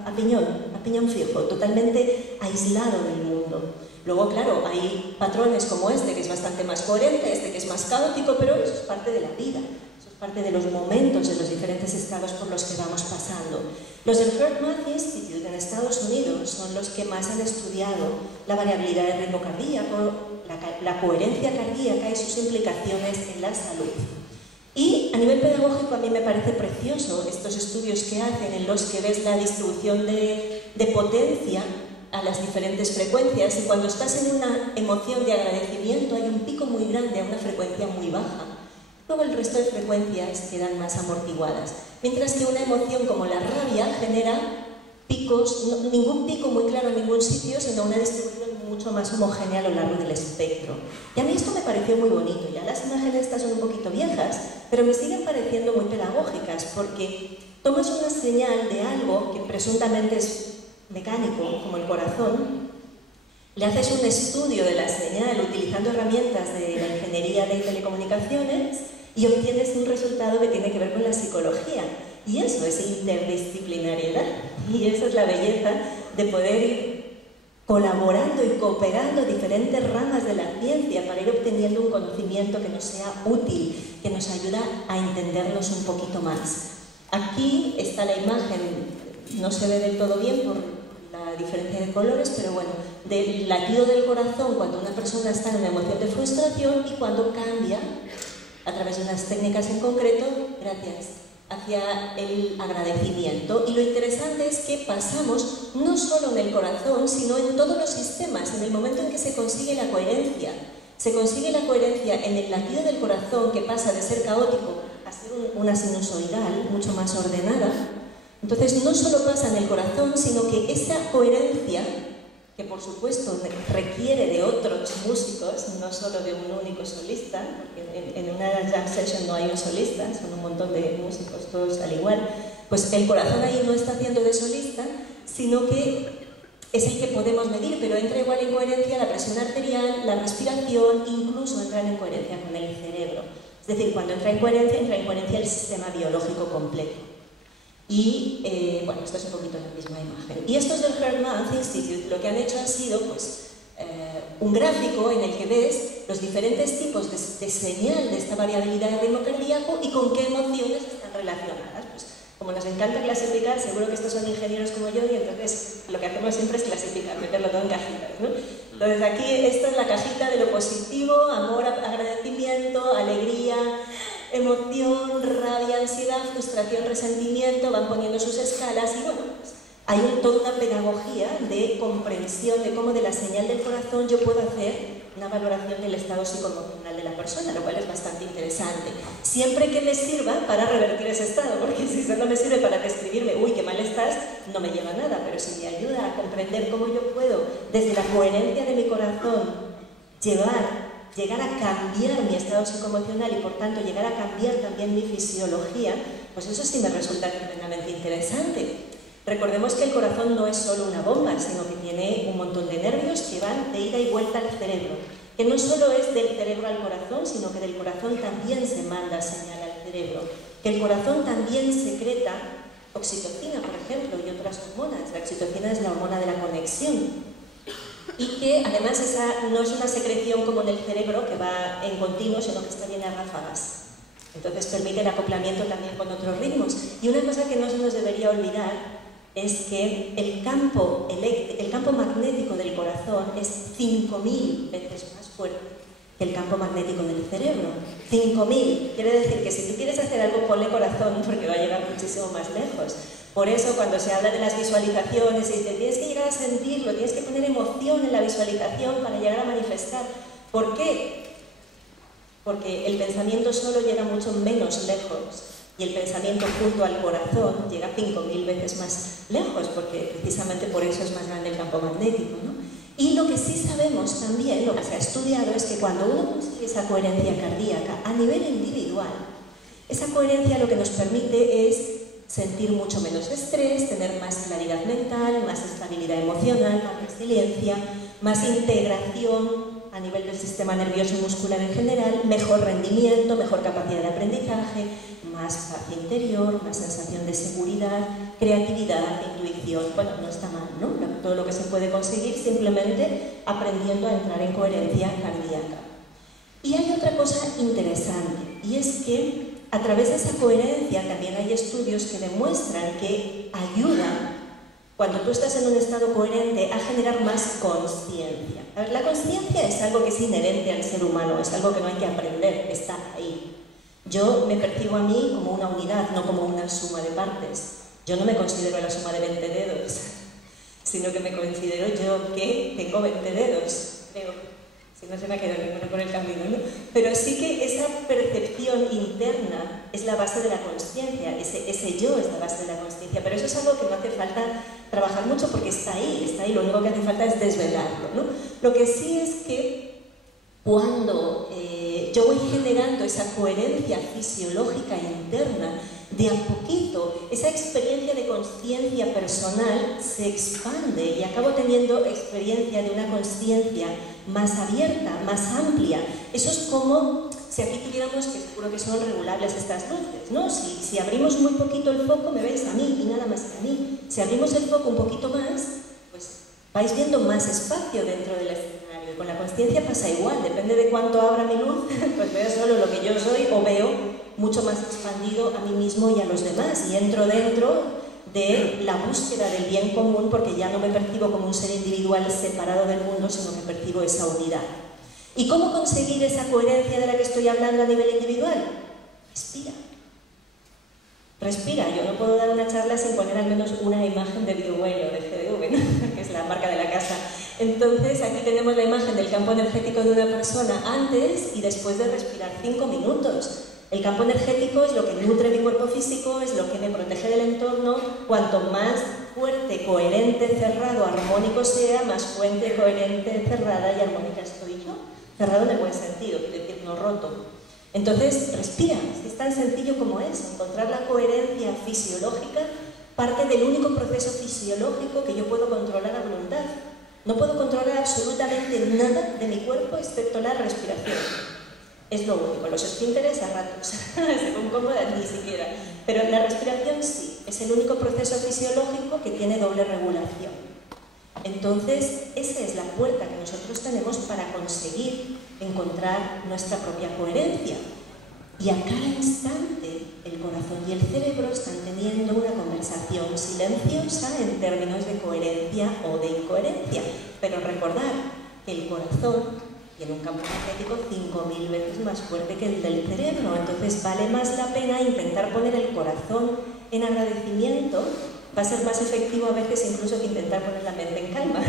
A piñón fijo, totalmente aislado del mundo. Luego, claro, hay patrones como este, que es bastante más coherente, este que es más caótico, pero eso es parte de la vida, eso es parte de los momentos, de los diferentes estados por los que vamos pasando. Los del HeartMath Institute en Estados Unidos son los que más han estudiado la variabilidad del ritmo cardíaco, la coherencia cardíaca y sus implicaciones en la salud. Y a nivel pedagógico a mí me parece precioso estos estudios que hacen en los que ves la distribución de potencia a las diferentes frecuencias y cuando estás en una emoción de agradecimiento hay un pico muy grande a una frecuencia muy baja. Luego el resto de frecuencias quedan más amortiguadas. Mientras que una emoción como la rabia genera picos, ningún pico muy claro en ningún sitio, sino una distribución mucho más homogénea a lo largo del espectro. Y a mí esto me pareció muy bonito. Ya las imágenes estas son un poquito viejas, pero me siguen pareciendo muy pedagógicas porque tomas una señal de algo que presuntamente es mecánico, como el corazón, le haces un estudio de la señal utilizando herramientas de la ingeniería de telecomunicaciones y obtienes un resultado que tiene que ver con la psicología. Y eso es interdisciplinariedad. Y esa es la belleza de poder ir colaborando y cooperando diferentes ramas de la ciencia para ir obteniendo un conocimiento que nos sea útil, que nos ayuda a entendernos un poquito más. Aquí está la imagen, no se ve del todo bien por la diferencia de colores, pero bueno, del latido del corazón cuando una persona está en una emoción de frustración y cuando cambia, a través de unas técnicas en concreto, hacia el agradecimiento. Y lo interesante es que pasamos no solo en el corazón, sino en todos los sistemas, en el momento en que se consigue la coherencia. se consigue la coherencia en el latido del corazón, que pasa de ser caótico a ser una sinusoidal mucho más ordenada. Entonces no solo pasa en el corazón, sino que esa coherencia, que por supuesto requiere de otros músicos, no solo de un único solista, porque en una jam session no hay un solista, son un montón de músicos todos al igual, pues el corazón ahí no está haciendo de solista, sino que es el que podemos medir, pero entra igual en coherencia la presión arterial, la respiración, incluso entran en coherencia con el cerebro. Es decir, cuando entra en coherencia el sistema biológico completo. Y, bueno, esto es un poquito la misma imagen. Y estos del HeartMath Institute lo que han hecho ha sido, pues, un gráfico en el que ves los diferentes tipos de señal de esta variabilidad de ritmo cardíaco y con qué emociones están relacionadas. Pues, como nos encanta clasificar, seguro que estos son ingenieros como yo, y entonces lo que hacemos siempre es clasificar, meterlo todo en cajitas, ¿no? Entonces aquí esta es la cajita de lo positivo, amor, agradecimiento, alegría, emoción, rabia, ansiedad, frustración, resentimiento, van poniendo sus escalas y bueno, pues hay toda una pedagogía de comprensión de cómo de la señal del corazón yo puedo hacer una valoración del estado psicoemocional de la persona, lo cual es bastante interesante. Siempre que me sirva para revertir ese estado, porque si solo me sirve para describirme, uy, qué mal estás, no me lleva a nada, pero si me ayuda a comprender cómo yo puedo, desde la coherencia de mi corazón, llegar a cambiar mi estado psicoemocional y por tanto llegar a cambiar también mi fisiología, pues eso sí me resulta tremendamente interesante. Recordemos que el corazón no es solo una bomba, sino que tiene un montón de nervios que van de ida y vuelta al cerebro, que no solo es del cerebro al corazón, sino que del corazón también se manda señal al cerebro, que el corazón también secreta oxitocina, por ejemplo, y otras hormonas. La oxitocina es la hormona de la conexión. Y que además esa no es una secreción como en el cerebro que va en continuo, sino que está llena de ráfagas. Entonces permite el acoplamiento también con otros ritmos. Y una cosa que no se nos debería olvidar es que el campo magnético del corazón es 5.000 veces más fuerte que el campo magnético del cerebro. 5.000. Quiere decir que si tú quieres hacer algo, ponle corazón porque va a llegar muchísimo más lejos. Por eso cuando se habla de las visualizaciones y dice, tienes que llegar a sentirlo, tienes que poner emoción en la visualización para llegar a manifestar. ¿Por qué? Porque el pensamiento solo llega mucho menos lejos y el pensamiento junto al corazón llega 5.000 veces más lejos, porque precisamente por eso es más grande el campo magnético, ¿no? Y lo que sí sabemos también, lo que se ha estudiado, es que cuando uno consigue esa coherencia cardíaca a nivel individual, esa coherencia lo que nos permite es sentir mucho menos estrés, tener más claridad mental, más estabilidad emocional, más resiliencia, más integración a nivel del sistema nervioso y muscular en general, mejor rendimiento, mejor capacidad de aprendizaje, más paz interior, más sensación de seguridad, creatividad, intuición. Bueno, no está mal, ¿no? Todo lo que se puede conseguir simplemente aprendiendo a entrar en coherencia cardíaca. Y hay otra cosa interesante, y es que a través de esa coherencia también hay estudios que demuestran que ayuda, cuando tú estás en un estado coherente, a generar más consciencia. La consciencia es algo que es inherente al ser humano, es algo que no hay que aprender, está ahí. Yo me percibo a mí como una unidad, no como una suma de partes. Yo no me considero la suma de 20 dedos, sino que me considero yo que tengo 20 dedos, creo. Si no se me ha quedado ninguno por el camino, ¿no? Pero sí que esa percepción interna es la base de la consciencia, ese yo es la base de la consciencia, pero eso es algo que no hace falta trabajar mucho porque está ahí, lo único que hace falta es desvelarlo, ¿no? Lo que sí es que cuando yo voy generando esa coherencia fisiológica interna, de a poquito, esa experiencia de consciencia personal se expande y acabo teniendo experiencia de una consciencia más abierta, más amplia. Eso es como si aquí tuviéramos, que seguro que son regulables estas luces, ¿no? Si abrimos muy poquito el foco, me veis a mí y nada más que a mí. Si abrimos el foco un poquito más, pues vais viendo más espacio dentro del escenario. Con la consciencia pasa igual, depende de cuánto abra mi luz, pues veo solo lo que yo soy o veo mucho más expandido a mí mismo y a los demás, y entro dentro de la búsqueda del bien común porque ya no me percibo como un ser individual separado del mundo, sino que percibo esa unidad. ¿Y cómo conseguir esa coherencia de la que estoy hablando a nivel individual? Respira. Respira. Yo no puedo dar una charla sin poner al menos una imagen de BioWell o de GDV, ¿no? Que es la marca de la casa. Entonces, aquí tenemos la imagen del campo energético de una persona antes y después de respirar 5 minutos. El campo energético es lo que nutre mi cuerpo físico, es lo que me protege del entorno. Cuanto más fuerte, coherente, cerrado, armónico sea, más fuerte, coherente, cerrada y armónica estoy yo. Cerrado en el buen sentido, quiere decir no roto. Entonces, respira. Es tan sencillo como es. Encontrar la coherencia fisiológica parte del único proceso fisiológico que yo puedo controlar a voluntad. No puedo controlar absolutamente nada de mi cuerpo excepto la respiración. Es lo único, los esfínteres a ratos, según cómodas ni siquiera. Pero la respiración sí, es el único proceso fisiológico que tiene doble regulación. Entonces, esa es la puerta que nosotros tenemos para conseguir encontrar nuestra propia coherencia. Y a cada instante, el corazón y el cerebro están teniendo una conversación silenciosa en términos de coherencia o de incoherencia. Pero recordar que el corazón tiene un campo energético 5000 veces más fuerte que el del cerebro. Entonces vale más la pena intentar poner el corazón en agradecimiento. Va a ser más efectivo a veces incluso que intentar poner la mente en calma.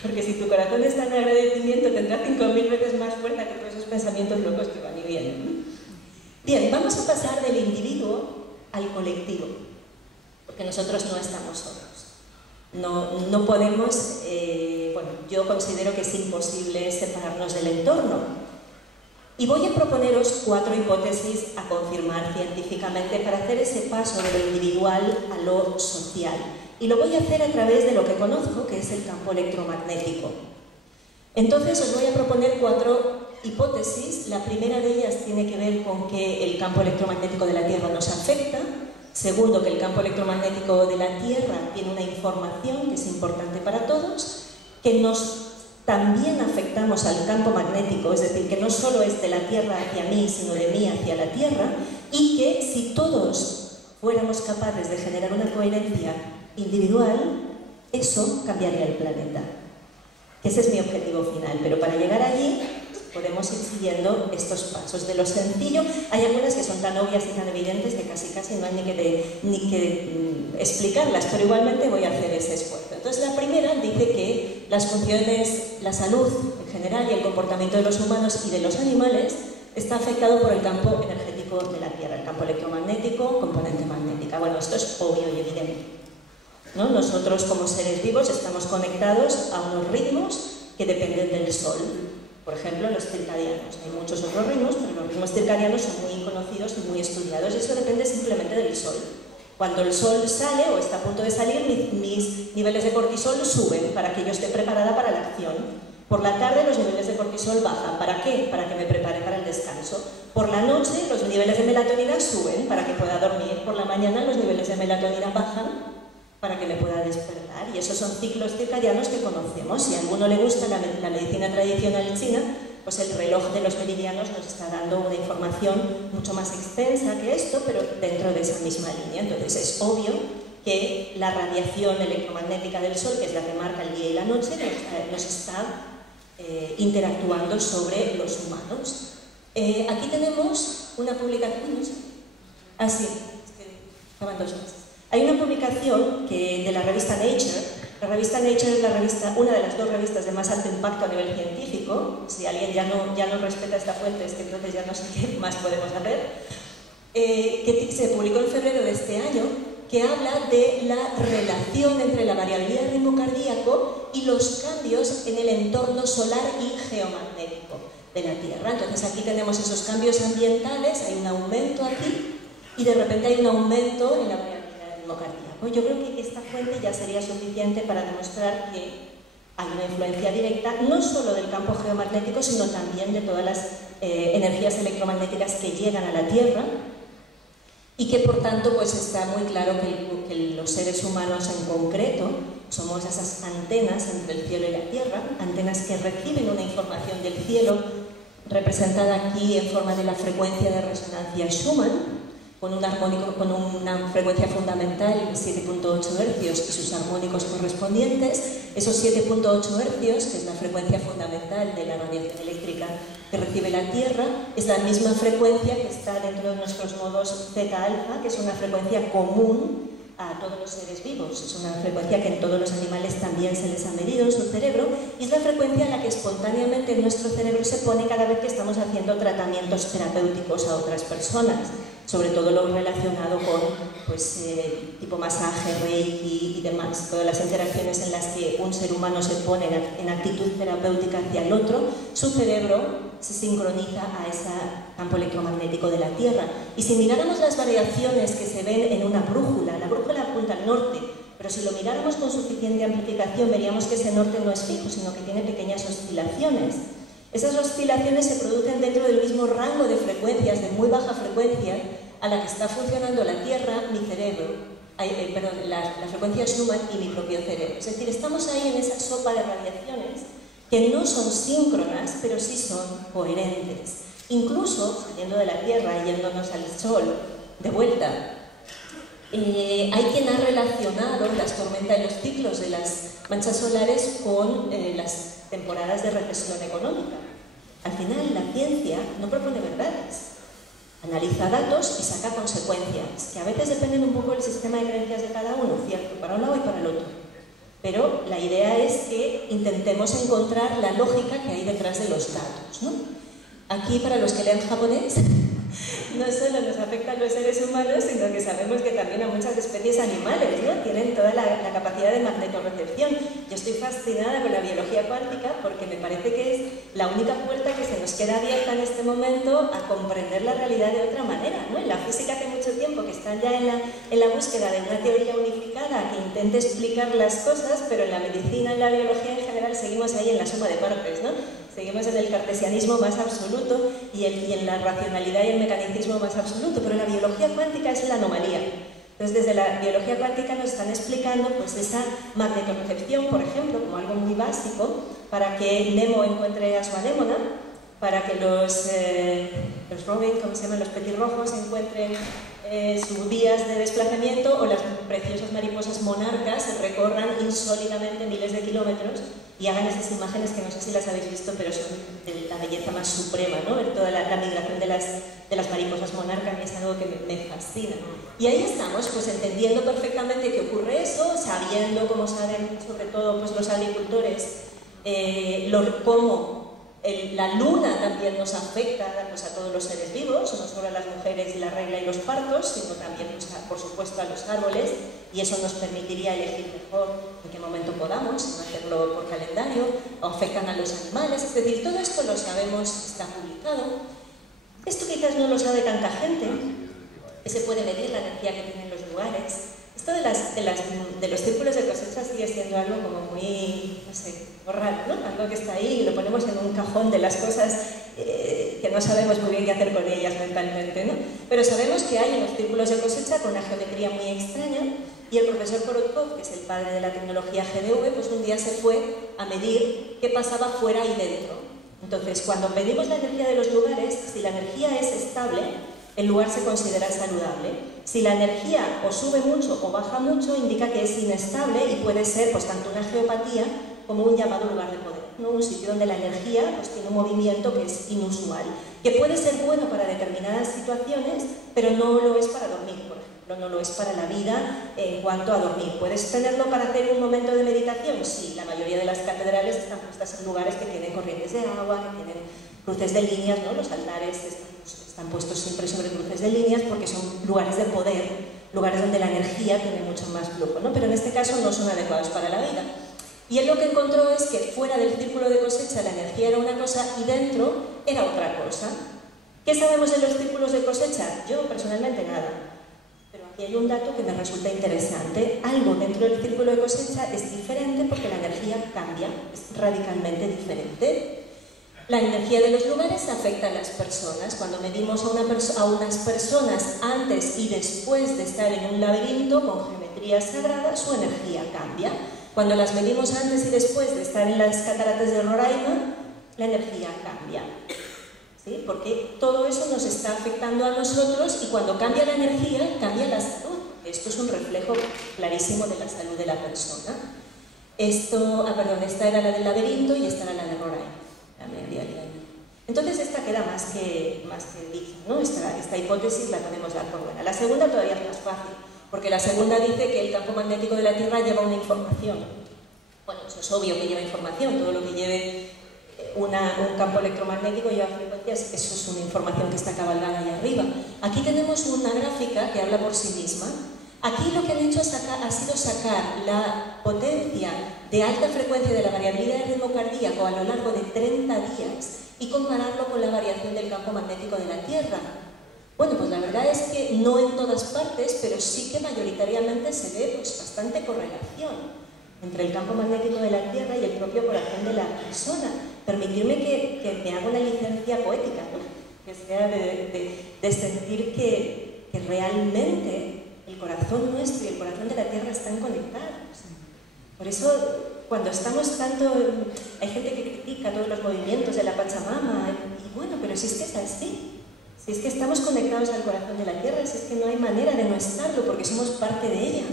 Porque si tu corazón está en agradecimiento tendrá 5000 veces más fuerza que todos esos pensamientos locos que van y vienen. Bien, vamos a pasar del individuo al colectivo. Porque nosotros no estamos solos. No podemos, bueno, yo considero que es imposible separarnos del entorno. Y voy a proponeros 4 hipótesis a confirmar científicamente para hacer ese paso de lo individual a lo social. Y lo voy a hacer a través de lo que conozco, que es el campo electromagnético. Entonces os voy a proponer 4 hipótesis. La primera de ellas tiene que ver con que el campo electromagnético de la Tierra nos afecta. Segundo, que el campo electromagnético de la Tierra tiene una información que es importante para todos, que nos también afectamos al campo magnético, es decir, que no solo es de la Tierra hacia mí, sino de mí hacia la Tierra, y que si todos fuéramos capaces de generar una coherencia individual, eso cambiaría el planeta. Ese es mi objetivo final, pero para llegar allí podemos ir siguiendo estos pasos. De lo sencillo, hay algunas que son tan obvias y tan evidentes que casi no hay ni que explicarlas, pero igualmente voy a hacer ese esfuerzo. Entonces, la primera dice que las funciones, la salud en general y el comportamiento de los humanos y de los animales está afectado por el campo energético de la Tierra, el campo electromagnético, componente magnética. Bueno, esto es obvio y evidente, ¿no? Nosotros como seres vivos estamos conectados a unos ritmos que dependen del Sol. Por ejemplo, los circadianos. Hay muchos otros ritmos, pero los ritmos circadianos son muy conocidos y muy estudiados, y eso depende simplemente del Sol. Cuando el Sol sale o está a punto de salir, mis niveles de cortisol suben para que yo esté preparada para la acción. Por la tarde los niveles de cortisol bajan. ¿Para qué? Para que me prepare para el descanso. Por la noche los niveles de melatonina suben para que pueda dormir. Por la mañana los niveles de melatonina bajan para que me pueda despertar. Y esos son ciclos circadianos que conocemos. Si a alguno le gusta la medicina tradicional china, pues el reloj de los meridianos nos está dando una información mucho más extensa que esto, pero dentro de esa misma línea. Entonces es obvio que la radiación electromagnética del Sol, que es la que marca el día y la noche, nos está interactuando sobre los humanos. Aquí tenemos una publicación. Sí, estaban 2 meses. Hay una publicación de la revista Nature. La revista Nature es una de las 2 revistas de más alto impacto a nivel científico. Si alguien ya no respeta esta fuente, es que entonces ya no sé qué más podemos hacer. Que se publicó en febrero de este año, que habla de la relación entre la variabilidad del ritmo cardíaco y los cambios en el entorno solar y geomagnético de la Tierra. Entonces aquí tenemos esos cambios ambientales, hay un aumento aquí y de repente hay un aumento en la variabilidad cardíaco. Yo creo que esta fuente ya sería suficiente para demostrar que hay una influencia directa no solo del campo geomagnético, sino también de todas las energías electromagnéticas que llegan a la Tierra, y que por tanto pues está muy claro que los seres humanos en concreto somos esas antenas entre el cielo y la Tierra, antenas que reciben una información del cielo representada aquí en forma de la frecuencia de resonancia Schumann, con una frecuencia fundamental de 7.8 Hz y sus armónicos correspondientes. Esos 7.8 Hz, que es la frecuencia fundamental de la radiación eléctrica que recibe la Tierra, es la misma frecuencia que está dentro de nuestros nodos zeta alfa, que es una frecuencia común a todos los seres vivos. Es una frecuencia que en todos los animales también se les ha medido en su cerebro y es la frecuencia en la que espontáneamente nuestro cerebro se pone cada vez que estamos haciendo tratamientos terapéuticos a otras personas, sobre todo lo relacionado con pues, tipo masaje, reiki y demás. Todas las interacciones en las que un ser humano se pone en actitud terapéutica hacia el otro, su cerebro se sincroniza a ese campo electromagnético de la Tierra. Y si miráramos las variaciones que se ven en una brújula, la brújula apunta al norte, pero si lo miráramos con suficiente amplificación veríamos que ese norte no es fijo, sino que tiene pequeñas oscilaciones. Esas oscilaciones se producen dentro del mismo rango de frecuencias, de muy baja frecuencia, a la que está funcionando la Tierra, mi cerebro, la frecuencia Schumann y mi propio cerebro. Es decir, estamos ahí en esa sopa de radiaciones que no son síncronas, pero sí son coherentes. Incluso, saliendo de la Tierra y yéndonos al Sol, de vuelta, hay quien ha relacionado las tormentas, los ciclos de las manchas solares con las temporadas de recesión económica. Al final, la ciencia no propone verdades, analiza datos y saca consecuencias, que a veces dependen un poco del sistema de creencias de cada uno, cierto, para un lado y para el otro. Pero la idea es que intentemos encontrar la lógica que hay detrás de los datos, ¿no? Aquí, para los que lean japonés, no solo nos afectan los seres humanos, sino que sabemos que también a muchas especies animales, ¿no? Tienen toda la capacidad de magnetorrecepción. Yo estoy fascinada con la biología cuántica porque me parece que es la única puerta que se nos queda abierta en este momento a comprender la realidad de otra manera, ¿no? En la física hace mucho tiempo que están ya en la búsqueda de una teoría unificada que intente explicar las cosas, pero en la medicina y la biología en general seguimos ahí en la suma de partes, ¿no? Seguimos en el cartesianismo más absoluto y en la racionalidad y el mecanicismo más absoluto, pero la biología cuántica es la anomalía. Entonces, desde la biología cuántica nos están explicando pues, esa magnetorrecepción, por ejemplo, como algo muy básico, para que Nemo encuentre a su anémona, para que los Robin, ¿cómo se llaman? Los petirrojos encuentren sus vías de desplazamiento o las preciosas mariposas monarcas recorran insólitamente miles de kilómetros y hagan esas imágenes que no sé si las habéis visto, pero son de la belleza más suprema, ¿no? Ver toda la migración de las mariposas monarcas es algo que me fascina. Y ahí estamos, pues entendiendo perfectamente que ocurre eso, sabiendo, como saben sobre todo pues, los agricultores, cómo la luna también nos afecta pues, a todos los seres vivos, no solo a las mujeres y la regla y los partos, sino también, pues, por supuesto, a los árboles, y eso nos permitiría elegir mejor en qué momento podamos, no hacerlo por calendario, o afectan a los animales, es decir, todo esto lo sabemos, está publicado. Esto quizás no lo sabe tanta gente, que se puede medir la energía que tienen los lugares. Esto de los círculos de cosecha sigue siendo algo como muy, no sé, raro, ¿no? Algo que está ahí y lo ponemos en un cajón de las cosas que no sabemos muy bien qué hacer con ellas mentalmente, ¿no? Pero sabemos que hay unos círculos de cosecha con una geometría muy extraña y el profesor Korotkov, que es el padre de la tecnología GDV, pues un día se fue a medir qué pasaba fuera y dentro. Entonces, cuando medimos la energía de los lugares, si la energía es estable, el lugar se considera saludable. Si la energía o sube mucho o baja mucho, indica que es inestable y puede ser pues, tanto una geopatía como un llamado lugar de poder, ¿no? Un sitio donde la energía pues, tiene un movimiento que es inusual, que puede ser bueno para determinadas situaciones, pero no lo es para dormir, por ejemplo, no lo es para la vida en cuanto a dormir. ¿Puedes tenerlo para hacer un momento de meditación? Sí, la mayoría de las catedrales están puestas en lugares que tienen corrientes de agua, que tienen cruces de líneas, ¿no? Los altares están puestos siempre sobre cruces de líneas porque son lugares de poder, lugares donde la energía tiene mucho más flujo, ¿no? Pero en este caso no son adecuados para la vida. Y él lo que encontró es que fuera del círculo de cosecha la energía era una cosa y dentro era otra cosa. ¿Qué sabemos de los círculos de cosecha? Yo personalmente nada. Pero aquí hay un dato que me resulta interesante. Algo dentro del círculo de cosecha es diferente porque la energía cambia, es radicalmente diferente. La energía de los lugares afecta a las personas. Cuando medimos a unas personas antes y después de estar en un laberinto con geometría sagrada, su energía cambia. Cuando las medimos antes y después de estar en las cataratas de Roraima, la energía cambia. ¿Sí? Porque todo eso nos está afectando a nosotros y cuando cambia la energía, cambia la salud. Esto es un reflejo clarísimo de la salud de la persona. Esta era la del laberinto y esta era la de Roraima. Entonces esta queda más que dicha, ¿no? Esta hipótesis la podemos dar por buena. La segunda todavía es más fácil, Porque la segunda dice que el campo magnético de la Tierra lleva una información. Bueno, eso es obvio que lleva información, todo lo que lleve un campo electromagnético lleva frecuencias, eso es una información que está cabalgada ahí arriba. Aquí tenemos una gráfica que habla por sí misma. Aquí lo que han hecho ha sido sacar la potencia de alta frecuencia de la variabilidad del ritmo cardíaco a lo largo de 30 días y compararlo con la variación del campo magnético de la Tierra. Bueno, pues la verdad es que no en todas partes, pero sí que mayoritariamente se ve pues, bastante correlación entre el campo magnético de la Tierra y el propio corazón de la persona. Permitirme que me haga una licencia poética, ¿no? Que sea de sentir que realmente el corazón nuestro y el corazón de la Tierra están conectados. Por eso, cuando estamos tanto... Hay gente que critica todos los movimientos de la Pachamama, y bueno, pero si es que es así. Si es que estamos conectados al corazón de la Tierra, si es que no hay manera de no estarlo, porque somos parte de ella.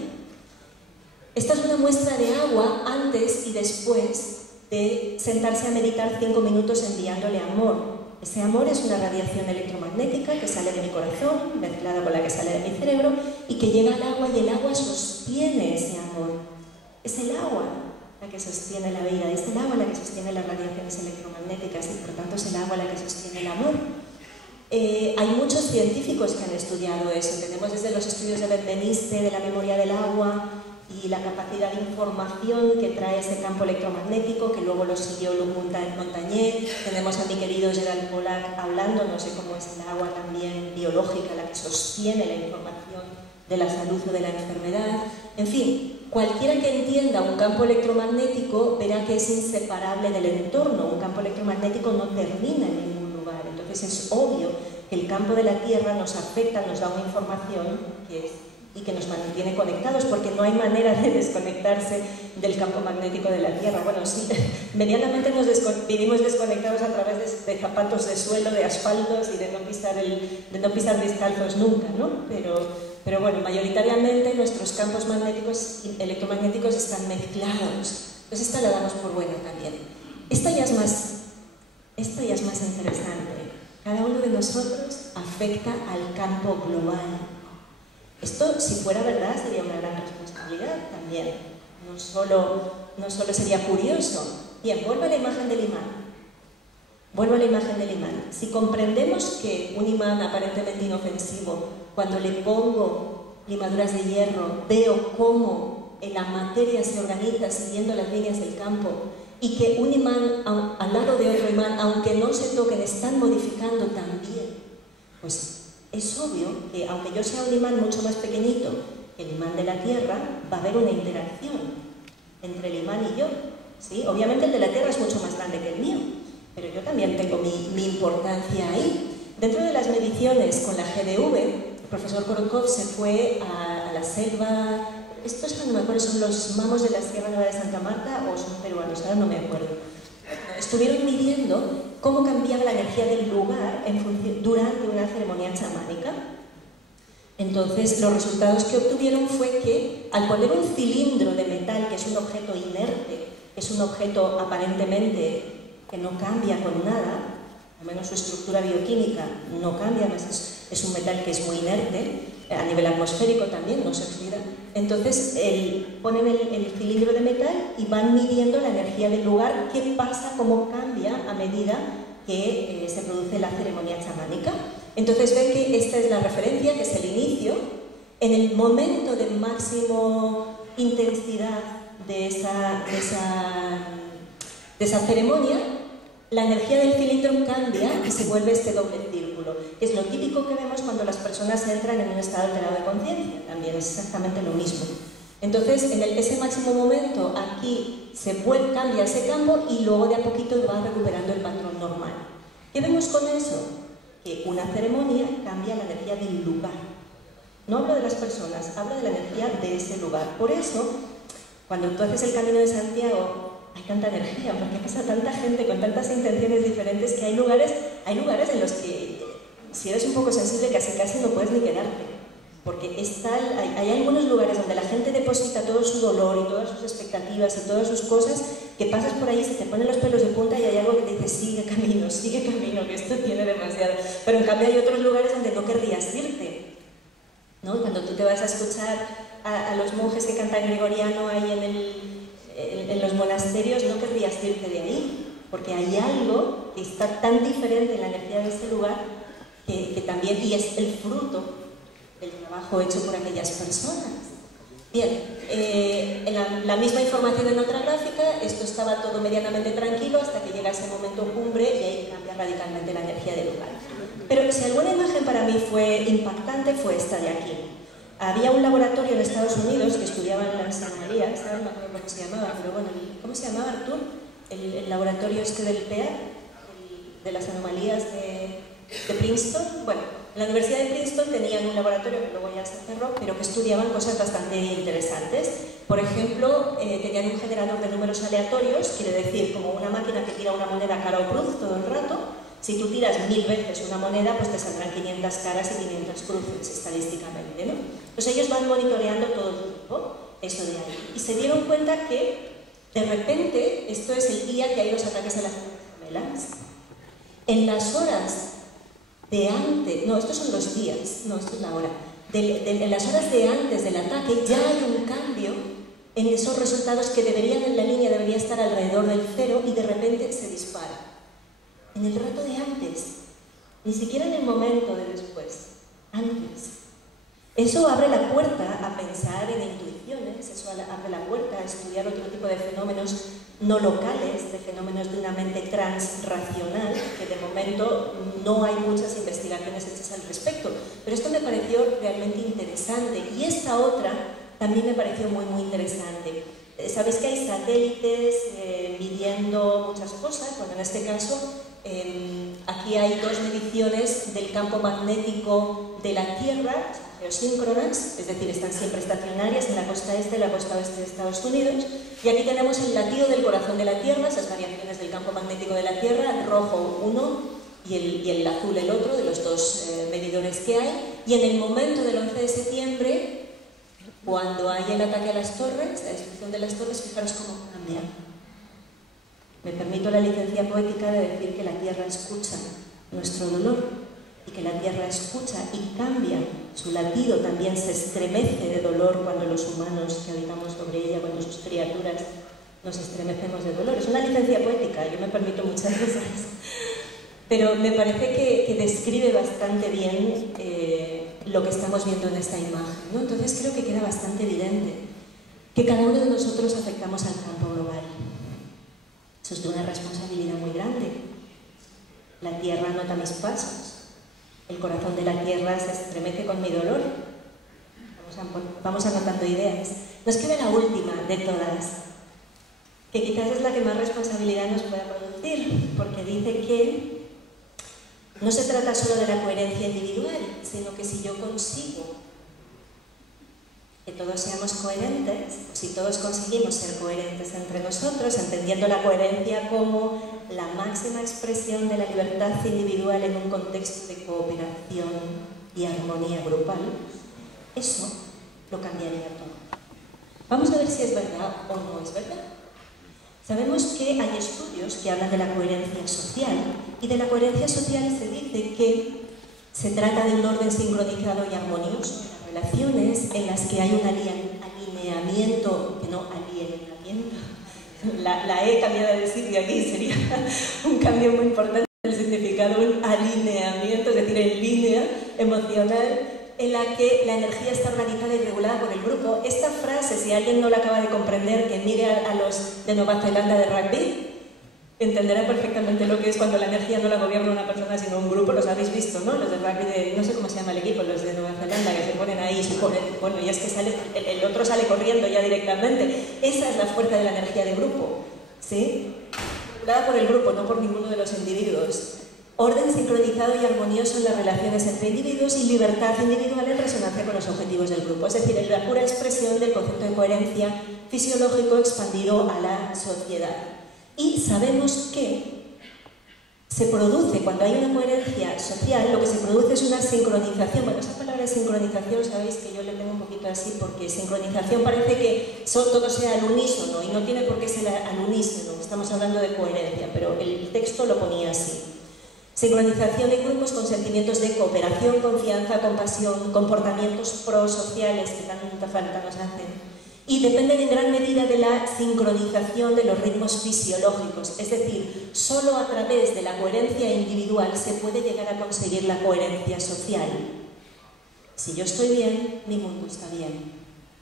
Esta es una muestra de agua antes y después de sentarse a meditar 5 minutos enviándole amor. Ese amor es una radiación electromagnética que sale de mi corazón, mezclada con la que sale de mi cerebro, y que llega al agua y el agua sostiene ese amor. Es el agua la que sostiene la vida, es el agua la que sostiene las radiaciones electromagnéticas y por tanto es el agua la que sostiene el amor. Hay muchos científicos que han estudiado eso. Tenemos desde los estudios de Benveniste, de la memoria del agua y la capacidad de información que trae ese campo electromagnético, que luego lo siguió Luc Montagnier. Tenemos a mi querido Gerald Pollack hablándonos de cómo es el agua también biológica la que sostiene la información de la salud o de la enfermedad. En fin, cualquiera que entienda un campo electromagnético verá que es inseparable del entorno. Un campo electromagnético no termina en ningún lugar. Entonces es obvio que el campo de la Tierra nos afecta, nos da una información y que nos mantiene conectados, porque no hay manera de desconectarse del campo magnético de la Tierra. Bueno, sí, medianamente vivimos desconectados a través de zapatos de suelo, de asfaltos y de no pisar descalzos nunca, ¿no? Pero bueno, mayoritariamente nuestros campos magnéticos y electromagnéticos están mezclados. Entonces esta la damos por buena también. Esta ya es más interesante. Cada uno de nosotros afecta al campo global. Esto, si fuera verdad, sería una gran responsabilidad también. No solo sería curioso. Bien, vuelvo a la imagen del imán. Si comprendemos que un imán aparentemente inofensivo, cuando le pongo limaduras de hierro, veo cómo la materia se organiza siguiendo las líneas del campo, y que un imán al lado de otro imán, aunque no se toquen, están modificando también, pues es obvio que, aunque yo sea un imán mucho más pequeñito que el imán de la Tierra, va a haber una interacción entre el imán y yo, ¿sí? Obviamente el de la Tierra es mucho más grande que el mío, pero yo también tengo mi importancia ahí. Dentro de las mediciones con la GDV, el profesor Korotkov se fue a la selva. Estos no me acuerdo, son los mamos de la Sierra Nevada de Santa Marta o son peruanos, ahora no me acuerdo. Estuvieron midiendo cómo cambiaba la energía del lugar durante una ceremonia chamánica. Entonces, los resultados que obtuvieron fue que al poner un cilindro de metal, que es un objeto inerte, es un objeto aparentemente que no cambia con nada, al menos su estructura bioquímica no cambia, además es un metal que es muy inerte, a nivel atmosférico también, no se oxida. Entonces, ponen el cilindro de metal y van midiendo la energía del lugar, qué pasa, cómo cambia a medida que se produce la ceremonia chamánica. Entonces ven que esta es la referencia, que es el inicio. En el momento de máximo intensidad de esa ceremonia, la energía del cilindro cambia y se vuelve este doble círculo. Es lo típico que vemos cuando las personas entran en un estado alterado de conciencia, también es exactamente lo mismo. Entonces, en ese máximo momento, aquí cambia ese campo y luego de a poquito va recuperando el patrón normal. ¿Qué vemos con eso? Que una ceremonia cambia la energía del lugar. No hablo de las personas, hablo de la energía de ese lugar. Por eso, cuando tú haces el Camino de Santiago, hay tanta energía, porque pasa tanta gente con tantas intenciones diferentes que hay lugares en los que, si eres un poco sensible, casi no puedes ni quedarte. Porque hay algunos lugares donde la gente deposita todo su dolor y todas sus expectativas y todas sus cosas, que pasas por ahí, se te ponen los pelos de punta y hay algo que te dice sigue camino, que esto tiene demasiado. Pero en cambio hay otros lugares donde no querrías irte. ¿no? Cuando tú te vas a escuchar a los monjes que cantan gregoriano ahí en los monasterios, no querrías irte de ahí, porque hay algo que está tan diferente en la energía de ese lugar que también, y es el fruto del trabajo hecho por aquellas personas. Bien, en la misma información en otra gráfica, esto estaba todo medianamente tranquilo hasta que llega ese momento cumbre y ahí cambia radicalmente la energía del lugar. Pero si alguna imagen para mí fue impactante, fue esta de aquí. Había un laboratorio en Estados Unidos que estudiaban las anomalías, no me acuerdo cómo se llamaba, pero bueno, ¿cómo se llamaba, Artur? El laboratorio este del PEA, de las anomalías de Princeton. Bueno, en la Universidad de Princeton tenían un laboratorio que luego ya se cerró, pero que estudiaban cosas bastante interesantes. Por ejemplo, tenían un generador de números aleatorios, quiere decir como una máquina que tira una moneda cara o cruz todo el rato. Si tú tiras 1000 veces una moneda, pues te saldrán 500 caras y 500 cruces estadísticamente, ¿no? Pues ellos van monitoreando todo el tiempo eso de ahí. Y se dieron cuenta que, de repente, esto es el día que hay los ataques a las gemelas. En las horas de antes, no, estos son los días, no, esto es la hora. En las horas de antes del ataque ya hay un cambio en esos resultados que deberían, en la línea debería estar alrededor del 0 y de repente se dispara. En el rato de antes, ni siquiera en el momento de después, antes. Eso abre la puerta a pensar en intuiciones, eso abre la puerta a estudiar otro tipo de fenómenos no locales, de fenómenos de una mente transracional, que de momento no hay muchas investigaciones hechas al respecto. Pero esto me pareció realmente interesante y esta otra también me pareció muy, muy interesante. Sabéis que hay satélites midiendo muchas cosas. Bueno, en este caso, aquí hay dos mediciones del campo magnético de la Tierra, geosíncronas, es decir, están siempre estacionarias en la costa este y la costa oeste de Estados Unidos. Y aquí tenemos el latido del corazón de la Tierra, esas variaciones del campo magnético de la Tierra, rojo uno y el azul el otro, de los dos medidores que hay. Y en el momento del 11 de septiembre, cuando hay el ataque a las torres, la destrucción de las torres, fijaros cómo cambia. Me permito la licencia poética de decir que la Tierra escucha nuestro dolor y que la Tierra escucha y cambia. Su latido también se estremece de dolor cuando los humanos que habitamos sobre ella, cuando sus criaturas nos estremecemos de dolor. Es una licencia poética, yo me permito muchas cosas. Pero me parece que describe bastante bien lo que estamos viendo en esta imagen, ¿no? Entonces creo que queda bastante evidente que cada uno de nosotros afectamos al campo global. Eso es de una responsabilidad muy grande. La Tierra nota mis pasos. El corazón de la Tierra se estremece con mi dolor. Vamos anotando ideas. Nos queda la última de todas, que quizás es la que más responsabilidad nos pueda producir, porque dice que no se trata solo de la coherencia individual, sino que si yo consigo que todos seamos coherentes, si todos conseguimos ser coherentes entre nosotros, entendiendo la coherencia como la máxima expresión de la libertad individual en un contexto de cooperación y armonía grupal, eso lo cambiaría todo. Vamos a ver si es verdad o no es verdad. Sabemos que hay estudios que hablan de la coherencia social, y de la coherencia social se dice que se trata de un orden sincronizado y armonioso en las relaciones en las que hay un alineamiento, que no alineamiento, la E cambiada de sitio aquí sería un cambio muy importante en el significado, un alineamiento, es decir, en línea emocional, en la que la energía está organizada y regulada por el grupo. Esta frase, si alguien no la acaba de comprender, que mire a los de Nueva Zelanda de rugby, entenderá perfectamente lo que es cuando la energía no la gobierna una persona sino un grupo. Los habéis visto, ¿no? Los de rugby de, no sé cómo se llama el equipo, los de Nueva Zelanda, que se ponen ahí y se ponen, bueno, y es que sale, el otro sale corriendo ya directamente. Esa es la fuerza de la energía de grupo, ¿sí? Regulada por el grupo, no por ninguno de los individuos. Orden sincronizado y armonioso en las relaciones entre individuos y libertad individual en resonancia con los objetivos del grupo. Es decir, es la pura expresión del concepto de coherencia fisiológico expandido a la sociedad. Y sabemos que se produce, cuando hay una coherencia social, lo que se produce es una sincronización. Bueno, esa palabra de sincronización, sabéis que yo le tengo un poquito así, porque sincronización parece que todo sea al unísono, y no tiene por qué ser al unísono. Estamos hablando de coherencia, pero el texto lo ponía así. Sincronización en grupos con sentimientos de cooperación, confianza, compasión, comportamientos prosociales que tanta falta nos hacen. Y dependen en gran medida de la sincronización de los ritmos fisiológicos, es decir, solo a través de la coherencia individual se puede llegar a conseguir la coherencia social. Si yo estoy bien, mi mundo está bien.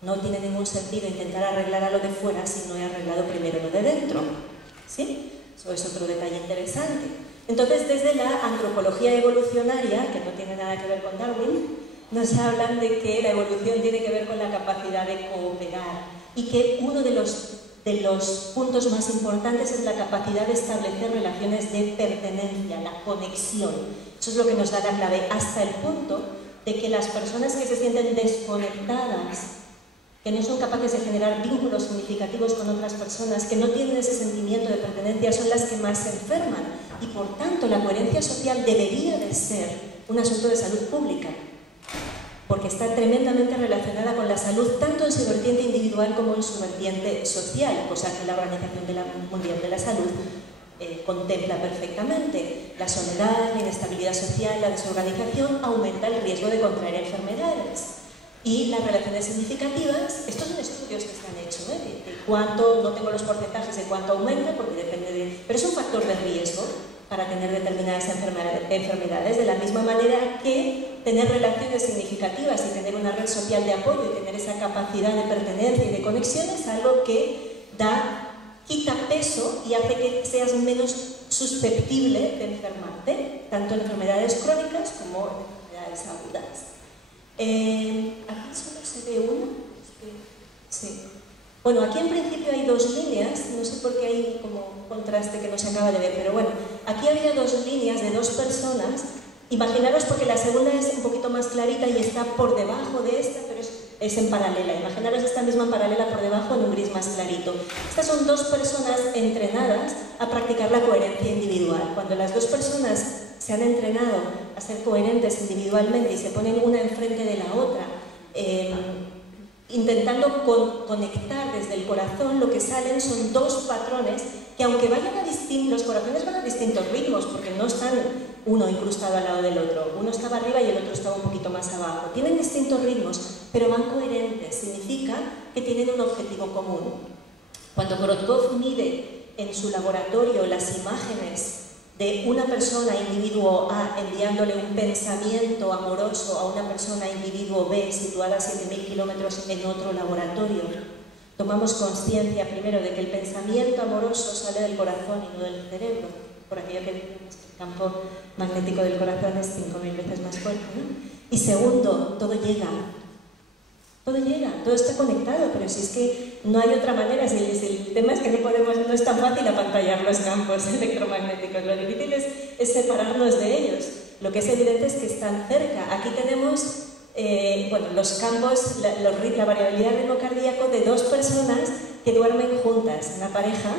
No tiene ningún sentido intentar arreglar a lo de fuera si no he arreglado primero lo de dentro. ¿Sí? Eso es otro detalle interesante. Entonces, desde la antropología evolucionaria, que no tiene nada que ver con Darwin, nos hablan de que la evolución tiene que ver con la capacidad de cooperar y que uno de los puntos más importantes es la capacidad de establecer relaciones de pertenencia, la conexión. Eso es lo que nos da la clave, hasta el punto de que las personas que se sienten desconectadas, que no son capaces de generar vínculos significativos con otras personas, que no tienen ese sentimiento de pertenencia, son las que más se enferman. Y por tanto, la coherencia social debería de ser un asunto de salud pública, porque está tremendamente relacionada con la salud, tanto en su vertiente individual como en su vertiente social, cosa que la Organización Mundial de la Salud contempla perfectamente. La soledad, la inestabilidad social, la desorganización aumenta el riesgo de contraer enfermedades. Y las relaciones significativas, estos son estudios que se han hecho, de cuánto, no tengo los porcentajes de cuánto aumenta, porque depende de... pero es un factor de riesgo para tener determinadas enfermedades, de la misma manera que tener relaciones significativas y tener una red social de apoyo y tener esa capacidad de pertenencia y de conexión es algo que quita peso y hace que seas menos susceptible de enfermarte, tanto en enfermedades crónicas como en enfermedades agudas. Aquí solo se ve una. Sí. Bueno, aquí en principio hay dos líneas, no sé por qué hay como contraste que no se acaba de ver, pero bueno, aquí había dos líneas de dos personas. Imaginaros, porque la segunda es un poquito más clarita y está por debajo de esta, pero es en paralela. Imaginaros esta misma paralela por debajo en un gris más clarito. Estas son dos personas entrenadas a practicar la coherencia individual. Cuando las dos personas se han entrenado a ser coherentes individualmente y se ponen una enfrente de la otra, intentando conectar desde el corazón, lo que salen son dos patrones que, aunque vayan los corazones van a distintos ritmos, porque no están uno incrustado al lado del otro, uno estaba arriba y el otro estaba un poquito más abajo, tienen distintos ritmos, pero van coherentes, significa que tienen un objetivo común. Cuando Korotkov mide en su laboratorio las imágenes de una persona, individuo A, enviándole un pensamiento amoroso a una persona, individuo B, situada a 7.000 kilómetros en otro laboratorio, tomamos conciencia primero de que el pensamiento amoroso sale del corazón y no del cerebro, por aquello que decimos que el campo magnético del corazón es 5.000 veces más fuerte, ¿no? Y segundo, todo llega, todo está conectado, pero si es que no hay otra manera, si el tema es que no es tan fácil apantallar los campos electromagnéticos, lo difícil es separarnos de ellos. Lo que es evidente es que están cerca. Aquí tenemos los campos, la variabilidad del ritmo cardíaco de dos personas que duermen juntas, una pareja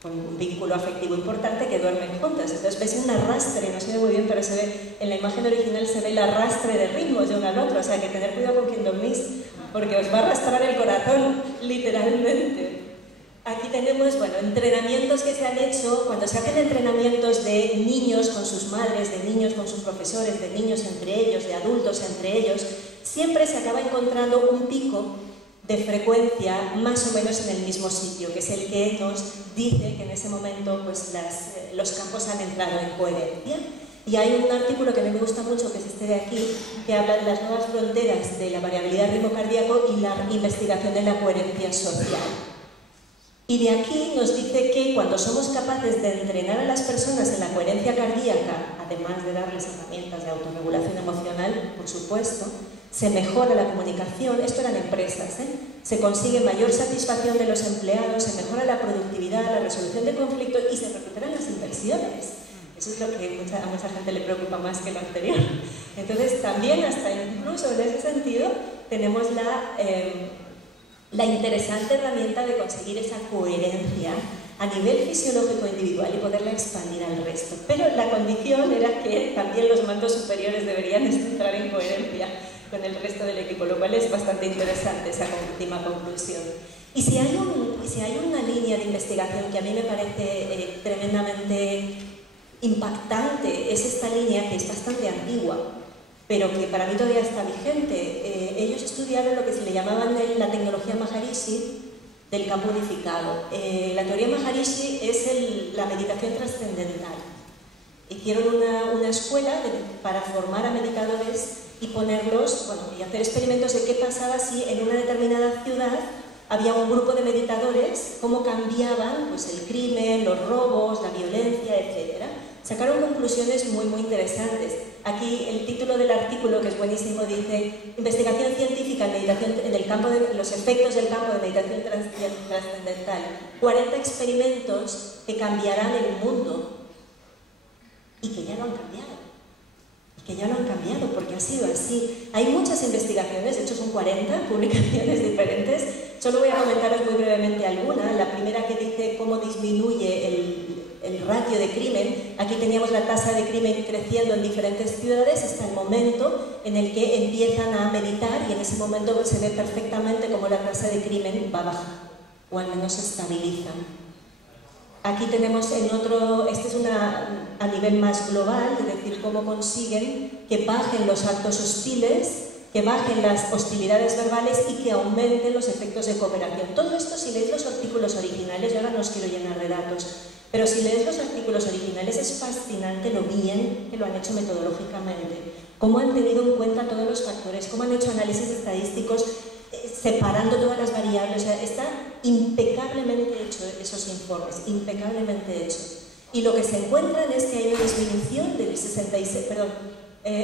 con un vínculo afectivo importante que duermen juntas. Entonces veis un arrastre, no se ve muy bien, pero se ve, en la imagen original se ve el arrastre de ritmos de uno al otro, o sea que tener cuidado con quien dormís, porque os va a arrastrar el corazón, literalmente. Aquí tenemos, entrenamientos que se han hecho, cuando se hacen entrenamientos de niños con sus madres, de niños con sus profesores, de niños entre ellos, de adultos entre ellos, siempre se acaba encontrando un pico de frecuencia más o menos en el mismo sitio, que es el que nos dice que en ese momento los campos han entrado en coherencia. Y hay un artículo que a mí me gusta mucho, que es este de aquí, que habla de las nuevas fronteras de la variabilidad del ritmo cardíaco y la investigación de la coherencia social. Y de aquí nos dice que cuando somos capaces de entrenar a las personas en la coherencia cardíaca, además de darles herramientas de autorregulación emocional, por supuesto, se mejora la comunicación, esto eran empresas, se consigue mayor satisfacción de los empleados, se mejora la productividad, la resolución de conflictos y se recuperan las inversiones. Eso es lo que a mucha gente le preocupa más que lo anterior. Entonces, también, hasta incluso en ese sentido, tenemos la interesante herramienta de conseguir esa coherencia a nivel fisiológico individual y poderla expandir al resto. Pero la condición era que también los mandos superiores deberían entrar en coherencia con el resto del equipo, lo cual es bastante interesante esa última conclusión. Y si hay una línea de investigación que a mí me parece tremendamente impactante es esta línea, que es bastante antigua, pero que para mí todavía está vigente. Ellos estudiaron lo que se le llamaban la tecnología Maharishi del campo unificado. La teoría Maharishi es la meditación trascendental. Hicieron una escuela para formar a meditadores y ponerlos, bueno, y hacer experimentos de qué pasaba si en una determinada ciudad había un grupo de meditadores, cómo cambiaban pues, el crimen, los robos, la violencia, etc. Sacaron conclusiones muy interesantes. Aquí el título del artículo, que es buenísimo, dice investigación científica en meditación en el campo de los efectos del campo de meditación trascendental. 40 experimentos que cambiarán el mundo y que ya lo han cambiado. Que ya lo han cambiado, porque ha sido así. Hay muchas investigaciones, de hecho son 40 publicaciones diferentes. Solo voy a comentaros muy brevemente alguna. La primera que dice cómo disminuye el ratio de crimen. Aquí teníamos la tasa de crimen creciendo en diferentes ciudades hasta el momento en el que empiezan a meditar, y en ese momento se ve perfectamente cómo la tasa de crimen va bajando, o al menos se estabiliza. Aquí tenemos en otro, este es a nivel más global, es decir, cómo consiguen que bajen los actos hostiles, que bajen las hostilidades verbales y que aumenten los efectos de cooperación. Todo esto, si leéis los artículos originales, yo ahora no os quiero llenar de datos, pero si leéis los artículos originales es fascinante lo bien que lo han hecho metodológicamente, cómo han tenido en cuenta todos los factores, cómo han hecho análisis estadísticos, separando todas las variables. O sea, está impecablemente hecho esos informes, impecablemente hechos. Y lo que se encuentran es que hay una disminución del 66,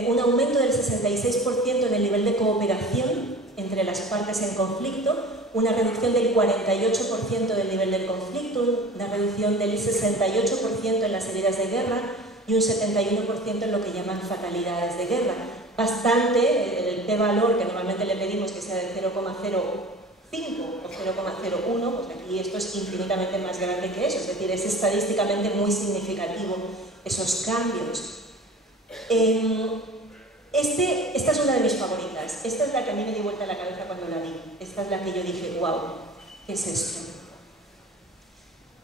un aumento del 66% en el nivel de cooperación entre las partes en conflicto, una reducción del 48% del nivel del conflicto, una reducción del 68% en las heridas de guerra y un 71% en lo que llaman fatalidades de guerra. Bastante, el p-valor que normalmente le pedimos que sea de 0,05 o 0,01, pues aquí esto es infinitamente más grande que eso, es decir, es estadísticamente muy significativo esos cambios. Esta es una de mis favoritas, esta es la que a mí me dio vuelta la cabeza cuando la vi, esta es la que yo dije, wow, ¿qué es esto?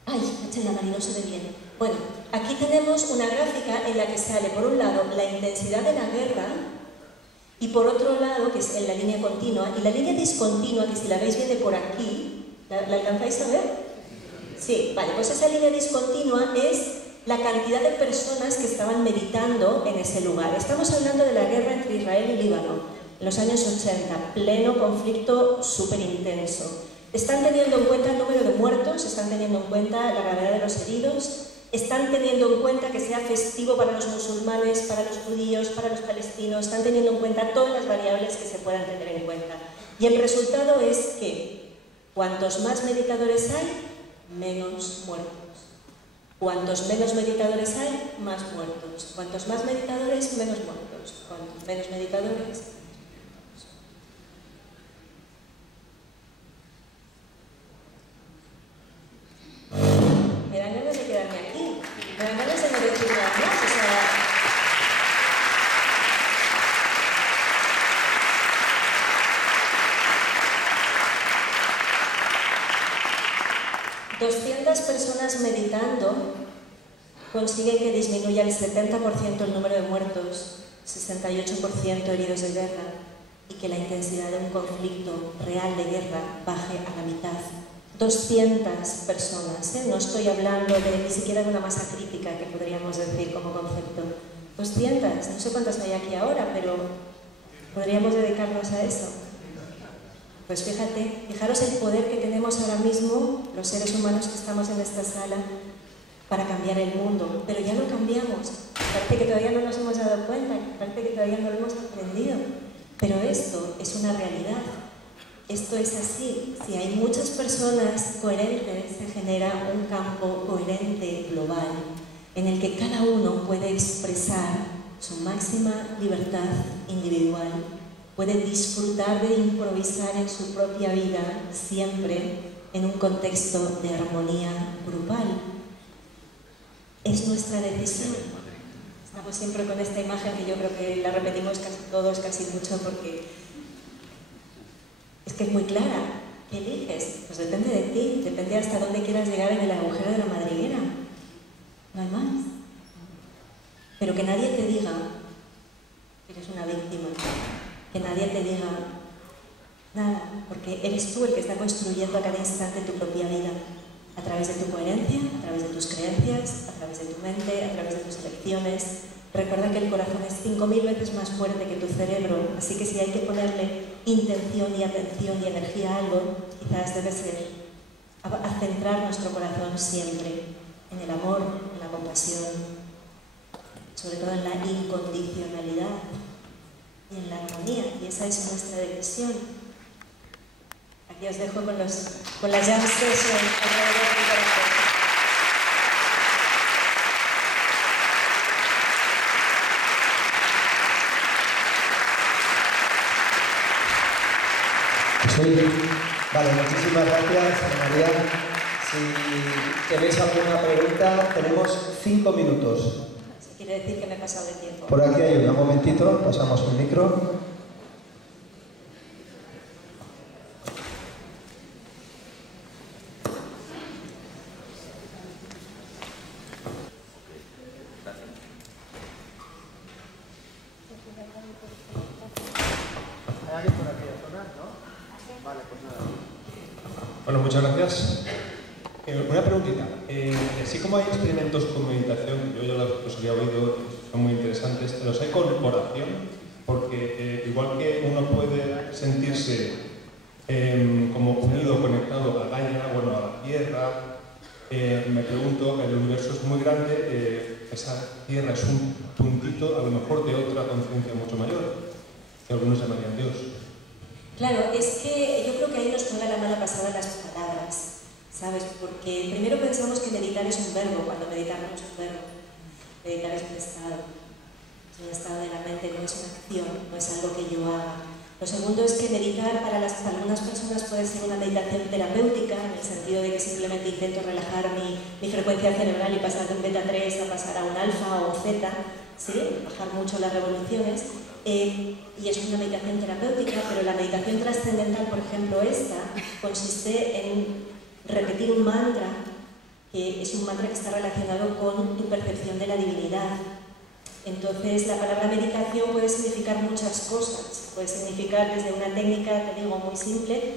Ay, echa la marina, no se ve bien. Bueno, aquí tenemos una gráfica en la que sale, por un lado, la intensidad de la guerra, y por otro lado, que es en la línea continua, y la línea discontinua, que si la veis viene por aquí, ¿la alcanzáis a ver? Sí, vale, pues esa línea discontinua es la cantidad de personas que estaban meditando en ese lugar. Estamos hablando de la guerra entre Israel y Líbano, en los años 80, pleno conflicto súper intenso. Están teniendo en cuenta el número de muertos, están teniendo en cuenta la gravedad de los heridos, están teniendo en cuenta que sea festivo para los musulmanes, para los judíos, para los palestinos, están teniendo en cuenta todas las variables que se puedan tener en cuenta. Y el resultado es que cuantos más meditadores hay, menos muertos. Cuantos menos meditadores hay, más muertos. Cuantos más meditadores, menos muertos. Cuantos menos meditadores. Me dan ganas de quedarme aquí. Me dan ganas de no decir nada más. O sea, 200 personas meditando consiguen que disminuya el 70% el número de muertos, 68% heridos de guerra, y que la intensidad de un conflicto real de guerra baje a la mitad. 200 personas, no estoy hablando ni siquiera de una masa crítica que podríamos decir como concepto. 200, no sé cuántas hay aquí ahora, pero podríamos dedicarnos a eso. Pues fijaros el poder que tenemos ahora mismo los seres humanos que estamos en esta sala para cambiar el mundo, pero ya lo cambiamos. Parece que todavía no nos hemos dado cuenta, parece que todavía no lo hemos aprendido, pero esto es una realidad. Esto es así. Si hay muchas personas coherentes, se genera un campo coherente global en el que cada uno puede expresar su máxima libertad individual, puede disfrutar de improvisar en su propia vida siempre en un contexto de armonía grupal. Es nuestra decisión. Estamos siempre con esta imagen que yo creo que la repetimos casi todos, casi mucho, porque es que es muy clara. ¿Qué eliges? Pues depende de ti, depende hasta dónde quieras llegar en el agujero de la madriguera. No hay más. que nadie te diga que eres una víctima, que nadie te diga nada, porque eres tú el que está construyendo a cada instante tu propia vida, a través de tu coherencia, a través de tus creencias, a través de tu mente, a través de tus elecciones. Recuerda que el corazón es 5000 veces más fuerte que tu cerebro, así que si hay que ponerle intención y atención y energía a algo, quizás debe ser a centrar nuestro corazón siempre en el amor, en la compasión, sobre todo en la incondicionalidad y en la armonía, y esa es nuestra decisión. Aquí os dejo con la jam session alrededor del corazón. Sí. Vale, muchísimas gracias, Ana María. Si tenéis alguna pregunta, tenemos 5 minutos. Eso quiere decir que me he pasado de tiempo. Por aquí hay un momentito, pasamos el micro. Bueno, muchas gracias. Una preguntita. Así como hay experimentos con meditación, yo ya los había oído, son muy interesantes, pero ¿hay corporación? Porque igual que uno puede sentirse como unido, conectado a Gaia, bueno, a la Tierra, me pregunto, el universo es muy grande, esa Tierra es un puntito, a lo mejor de otra conciencia mucho mayor, que algunos llamarían Dios. Claro, es que yo creo que ahí nos juega la mala pasada las palabras, ¿sabes? Porque primero pensamos que meditar es un verbo, cuando meditar no es un verbo. Meditar es un estado de la mente, no es una acción, no es algo que yo haga. Lo segundo es que meditar para algunas personas puede ser una meditación terapéutica, en el sentido de que simplemente intento relajar mi frecuencia cerebral y pasar de un beta 3 a pasar a un alfa o un zeta, ¿sí? Bajar mucho las revoluciones. Y es una meditación terapéutica, pero la meditación trascendental, por ejemplo, esta, consiste en repetir un mantra, que es un mantra que está relacionado con tu percepción de la divinidad. Entonces, la palabra meditación puede significar muchas cosas. Puede significar desde una técnica, te digo, muy simple,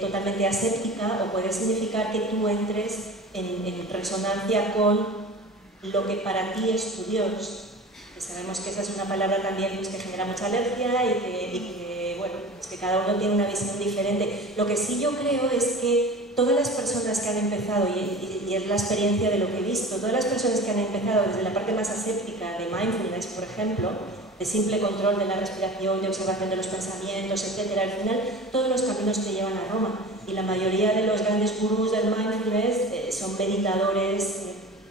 totalmente aséptica, o puede significar que tú entres en resonancia con lo que para ti es tu Dios. Sabemos que esa es una palabra también pues, que genera mucha alergia y que bueno, pues que cada uno tiene una visión diferente. Lo que sí yo creo es que todas las personas que han empezado, y es la experiencia de lo que he visto, todas las personas que han empezado desde la parte más aséptica de mindfulness, por ejemplo, de simple control de la respiración, de observación de los pensamientos, etc., al final todos los caminos te llevan a Roma. Y la mayoría de los grandes gurús del mindfulness son meditadores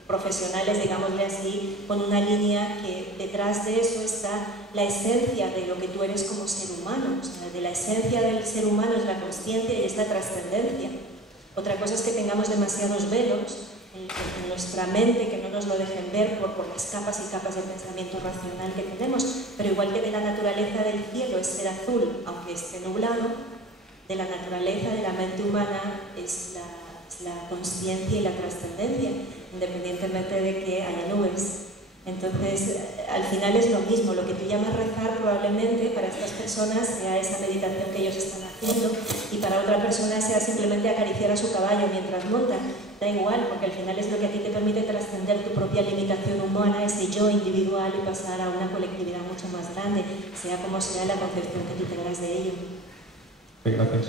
profesionales, digámosle así, con una línea que detrás de eso está la esencia de lo que tú eres como ser humano. O sea, de la esencia del ser humano es la consciencia y es la trascendencia. Otra cosa es que tengamos demasiados velos en nuestra mente que no nos lo dejen ver por las capas y capas de pensamiento racional que tenemos, pero igual que de la naturaleza del cielo es ser azul, aunque esté nublado, de la naturaleza de la mente humana es la consciencia y la trascendencia, independientemente de que haya nubes. Entonces, al final es lo mismo, lo que tú llamas rezar probablemente para estas personas sea esa meditación que ellos están haciendo y para otra persona sea simplemente acariciar a su caballo mientras montan. Da igual, porque al final es lo que a ti te permite trascender tu propia limitación humana, ese yo individual, y pasar a una colectividad mucho más grande, sea como sea la concepción que tú tengas de ello. Sí, gracias.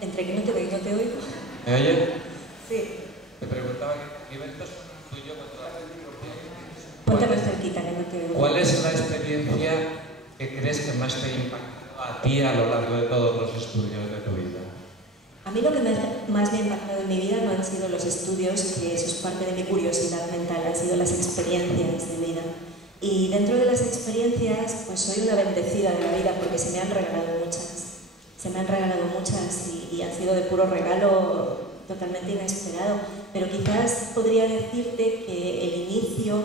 Entre que no te veo y no te oigo. ¿Me oye? Sí. Te preguntaba qué eventos tuyo contra la Ponte más cerquita, que no te oigo. ¿Cuál es la experiencia que crees que más te ha impactado a ti a lo largo de todos los estudios de tu vida? A mí lo que más me ha impactado en mi vida no han sido los estudios, que eso es parte de mi curiosidad mental, han sido las experiencias de vida. Y dentro de las experiencias, pues soy una bendecida de la vida porque se me han regalado muchas. Se me han regalado muchas y han sido de puro regalo totalmente inesperado. Pero quizás podría decirte que el inicio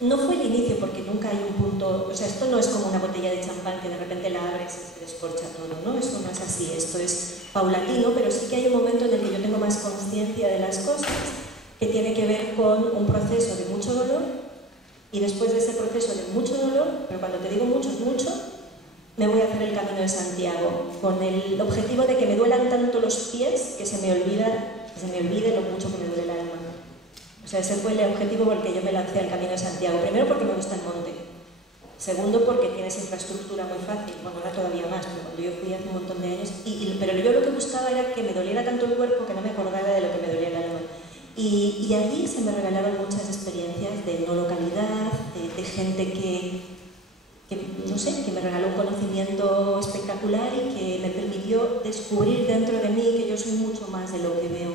no fue el inicio, porque nunca hay un punto, o sea, esto no es como una botella de champán que de repente la abres y se descorcha todo, ¿no? Esto no es así, esto es paulatino, pero sí que hay un momento en el que yo tengo más conciencia de las cosas, que tiene que ver con un proceso de mucho dolor, y después de ese proceso de mucho dolor, pero cuando te digo mucho es mucho, me voy a hacer el Camino de Santiago, con el objetivo de que me duelan tanto los pies que se me olvide lo mucho que me duele el alma. O sea, ese fue el objetivo por el que yo me lancé al Camino de Santiago. Primero porque me gusta el monte. Segundo porque tienes infraestructura muy fácil. Bueno, ahora todavía más, pero cuando yo fui hace un montón de años. Pero yo lo que buscaba era que me doliera tanto el cuerpo que no me acordara de lo que me dolía el alma. Y allí se me regalaron muchas experiencias de no localidad, de gente que no sé, que me regaló un conocimiento espectacular y que me permitió descubrir dentro de mí que yo soy mucho más de lo que veo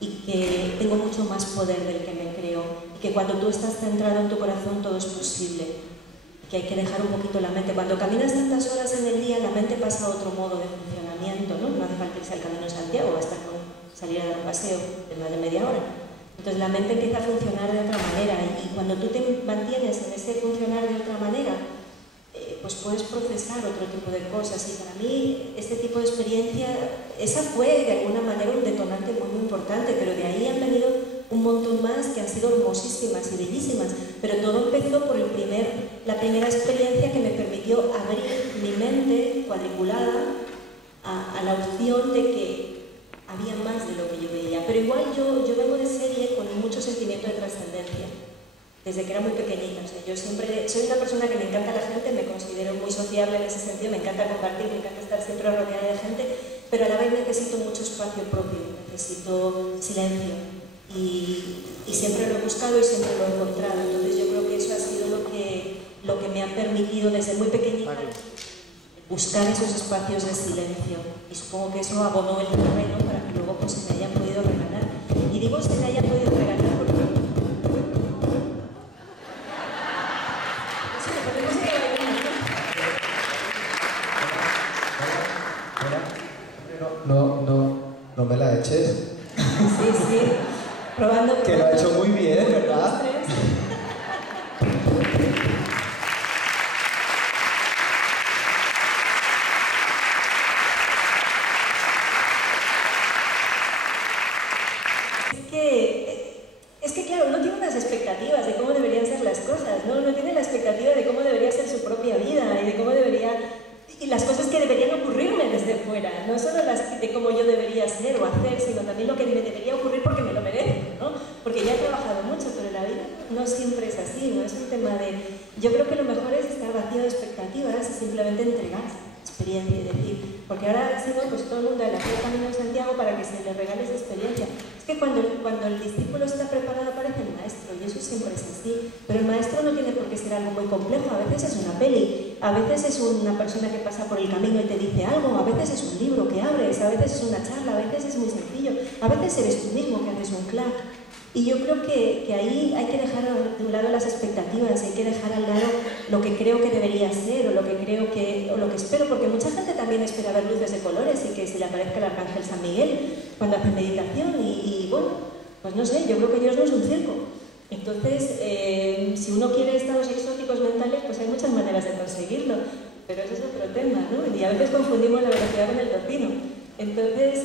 y que tengo mucho más poder del que me creo y que cuando tú estás centrado en tu corazón todo es posible, que hay que dejar un poquito la mente. Cuando caminas tantas horas en el día la mente pasa a otro modo de funcionamiento, ¿no? No hace falta irse al Camino de Santiago, basta con salir a dar un paseo de más de media hora. Entonces la mente empieza a funcionar de otra manera y cuando tú te mantienes en ese funcionar de otra manera, pues puedes procesar otro tipo de cosas. Y para mí este tipo de experiencia, esa fue de alguna manera un detonante muy importante, pero de ahí han venido un montón más que han sido hermosísimas y bellísimas, pero todo empezó por la primera experiencia que me permitió abrir mi mente cuadriculada a la opción de que había más de lo que yo veía. Pero igual yo vengo de serie con mucho sentimiento de trascendencia. Desde que era muy pequeñita, o sea, yo siempre soy una persona que me encanta la gente, me considero muy sociable en ese sentido, me encanta compartir, me encanta estar siempre rodeada de gente, pero a la vez necesito mucho espacio propio, necesito silencio y siempre lo he buscado y siempre lo he encontrado. Entonces yo creo que eso ha sido lo que me ha permitido desde muy pequeñita buscar esos espacios de silencio, y supongo que eso abonó el terreno para que luego pues, se me hayan podido regalar. Y digo se me hayan podido regalar porque no me la eches. Sí, probando. Que lo ha hecho muy bien, ¿verdad? Es que claro, uno tiene unas expectativas de cómo deberían ser las cosas, ¿no? Uno tiene la expectativa de cómo debería ser su propia vida y de cómo y las cosas que deberían ocurrirme desde fuera, no solo las de cómo yo debería ser o hacer, sino también lo que me debería ocurrir porque me lo merezco, ¿no? Porque ya he trabajado mucho, pero la vida no siempre es así, no es un tema de... Yo creo que lo mejor es estar vacío de expectativas y simplemente entregarse experiencia y decir, porque ahora si no, pues todo el mundo le hace el Camino de Santiago para que se le regale esa experiencia. Es que cuando el discípulo está preparado aparece el maestro, y eso siempre es así, pero el maestro no tiene por qué ser algo muy complejo, a veces es una peli, a veces es una persona que pasa por el camino y te dice algo, a veces es un libro que abres, a veces es una charla, a veces es muy sencillo, a veces eres tú mismo que haces un clap. Y yo creo que ahí hay que dejar de un lado las expectativas, hay que dejar al lado lo que creo que debería ser o lo que espero, porque mucha gente también espera ver luces de colores y que se le aparezca el arcángel San Miguel cuando hace meditación y bueno, pues no sé, yo creo que Dios no es un circo. Entonces, si uno quiere estados exóticos mentales, pues hay muchas maneras de conseguirlo, pero ese es otro tema, ¿no? Y a veces confundimos la velocidad con el tocino. Entonces,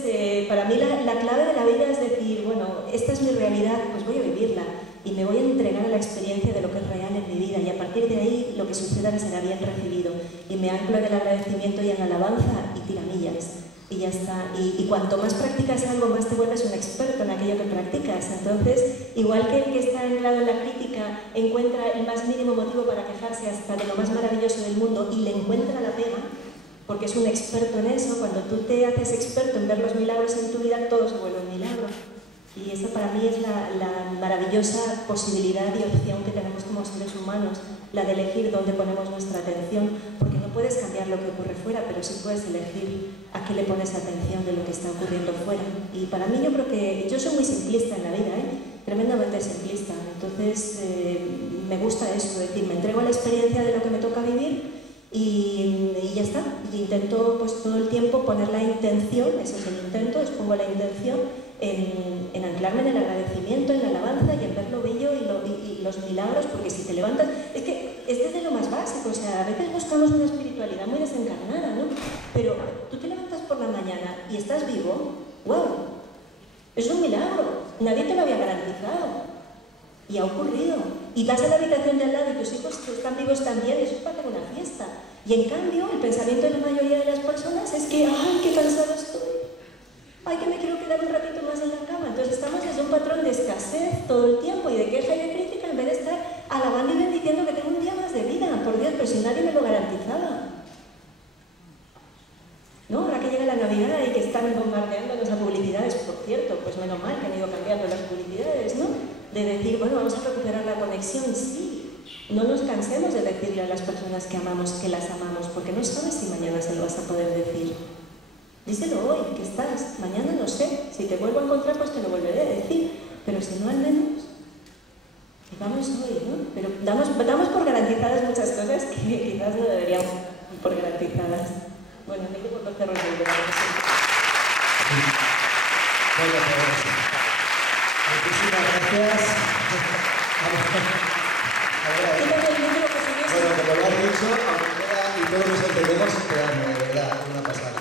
para mí la clave de la vida es decir, bueno, esta es mi realidad, pues voy a vivirla y me voy a entregar a la experiencia de lo que es real en mi vida y a partir de ahí lo que suceda será bien recibido y me anclo en el agradecimiento y en la alabanza y tiramillas y ya está. Y cuanto más practicas algo, más te vuelves un experto en aquello que practicas. Entonces, igual que el que está anclado en la crítica encuentra el más mínimo motivo para quejarse hasta de lo más maravilloso del mundo y le encuentra la pega, porque es un experto en eso, cuando tú te haces experto en ver los milagros en tu vida, todo se vuelve un milagro. Y esa para mí es la maravillosa posibilidad y opción que tenemos como seres humanos, la de elegir dónde ponemos nuestra atención, porque no puedes cambiar lo que ocurre fuera, pero sí puedes elegir a qué le pones atención de lo que está ocurriendo fuera. Y para mí yo creo que, yo soy muy simplista en la vida, tremendamente simplista, entonces me gusta eso, es decir, me entrego a la experiencia de lo que me toca vivir Y ya está. Y intento pues todo el tiempo poner la intención, ese es el intento, les pongo la intención en anclarme en el agradecimiento, en la alabanza y en ver lo bello y los milagros, porque si te levantas, es que es desde lo más básico, o sea, a veces buscamos una espiritualidad muy desencarnada, ¿no? Pero tú te levantas por la mañana y estás vivo, ¡wow! Es un milagro, nadie te lo había garantizado. Y ha ocurrido. Y vas a la habitación de al lado y tus hijos están vivos también, y eso es para hacer una fiesta. Y en cambio, el pensamiento de la mayoría de las personas es que ¡ay, qué cansado estoy! ¡Ay, que me quiero quedar un ratito más en la cama! Entonces estamos desde un patrón de escasez todo el tiempo y de queja y de crítica en vez de estar alabando y bendiciendo que tengo un día más de vida. Por Dios, pero si nadie me lo garantizaba. ¿No? Ahora que llega la Navidad y que están bombardeándonos a publicidades, por cierto, pues menos mal que han ido cambiando las publicidades, ¿no? De decir, bueno, vamos a recuperar la conexión, sí. No nos cansemos de decirle a las personas que amamos que las amamos, porque no sabes si mañana se lo vas a poder decir. Díselo hoy, que estás, mañana no sé, si te vuelvo a encontrar pues te lo volveré a decir, pero si no al menos, vamos hoy, ¿no? Pero damos por garantizadas muchas cosas que quizás no deberíamos dar por garantizadas. Bueno, me quedo por los cerros del verano. Bueno, pues, muchísimas gracias. Bueno, como lo has dicho, aunque queda y todos nos entendemos, quedamos, de verdad, una pasada.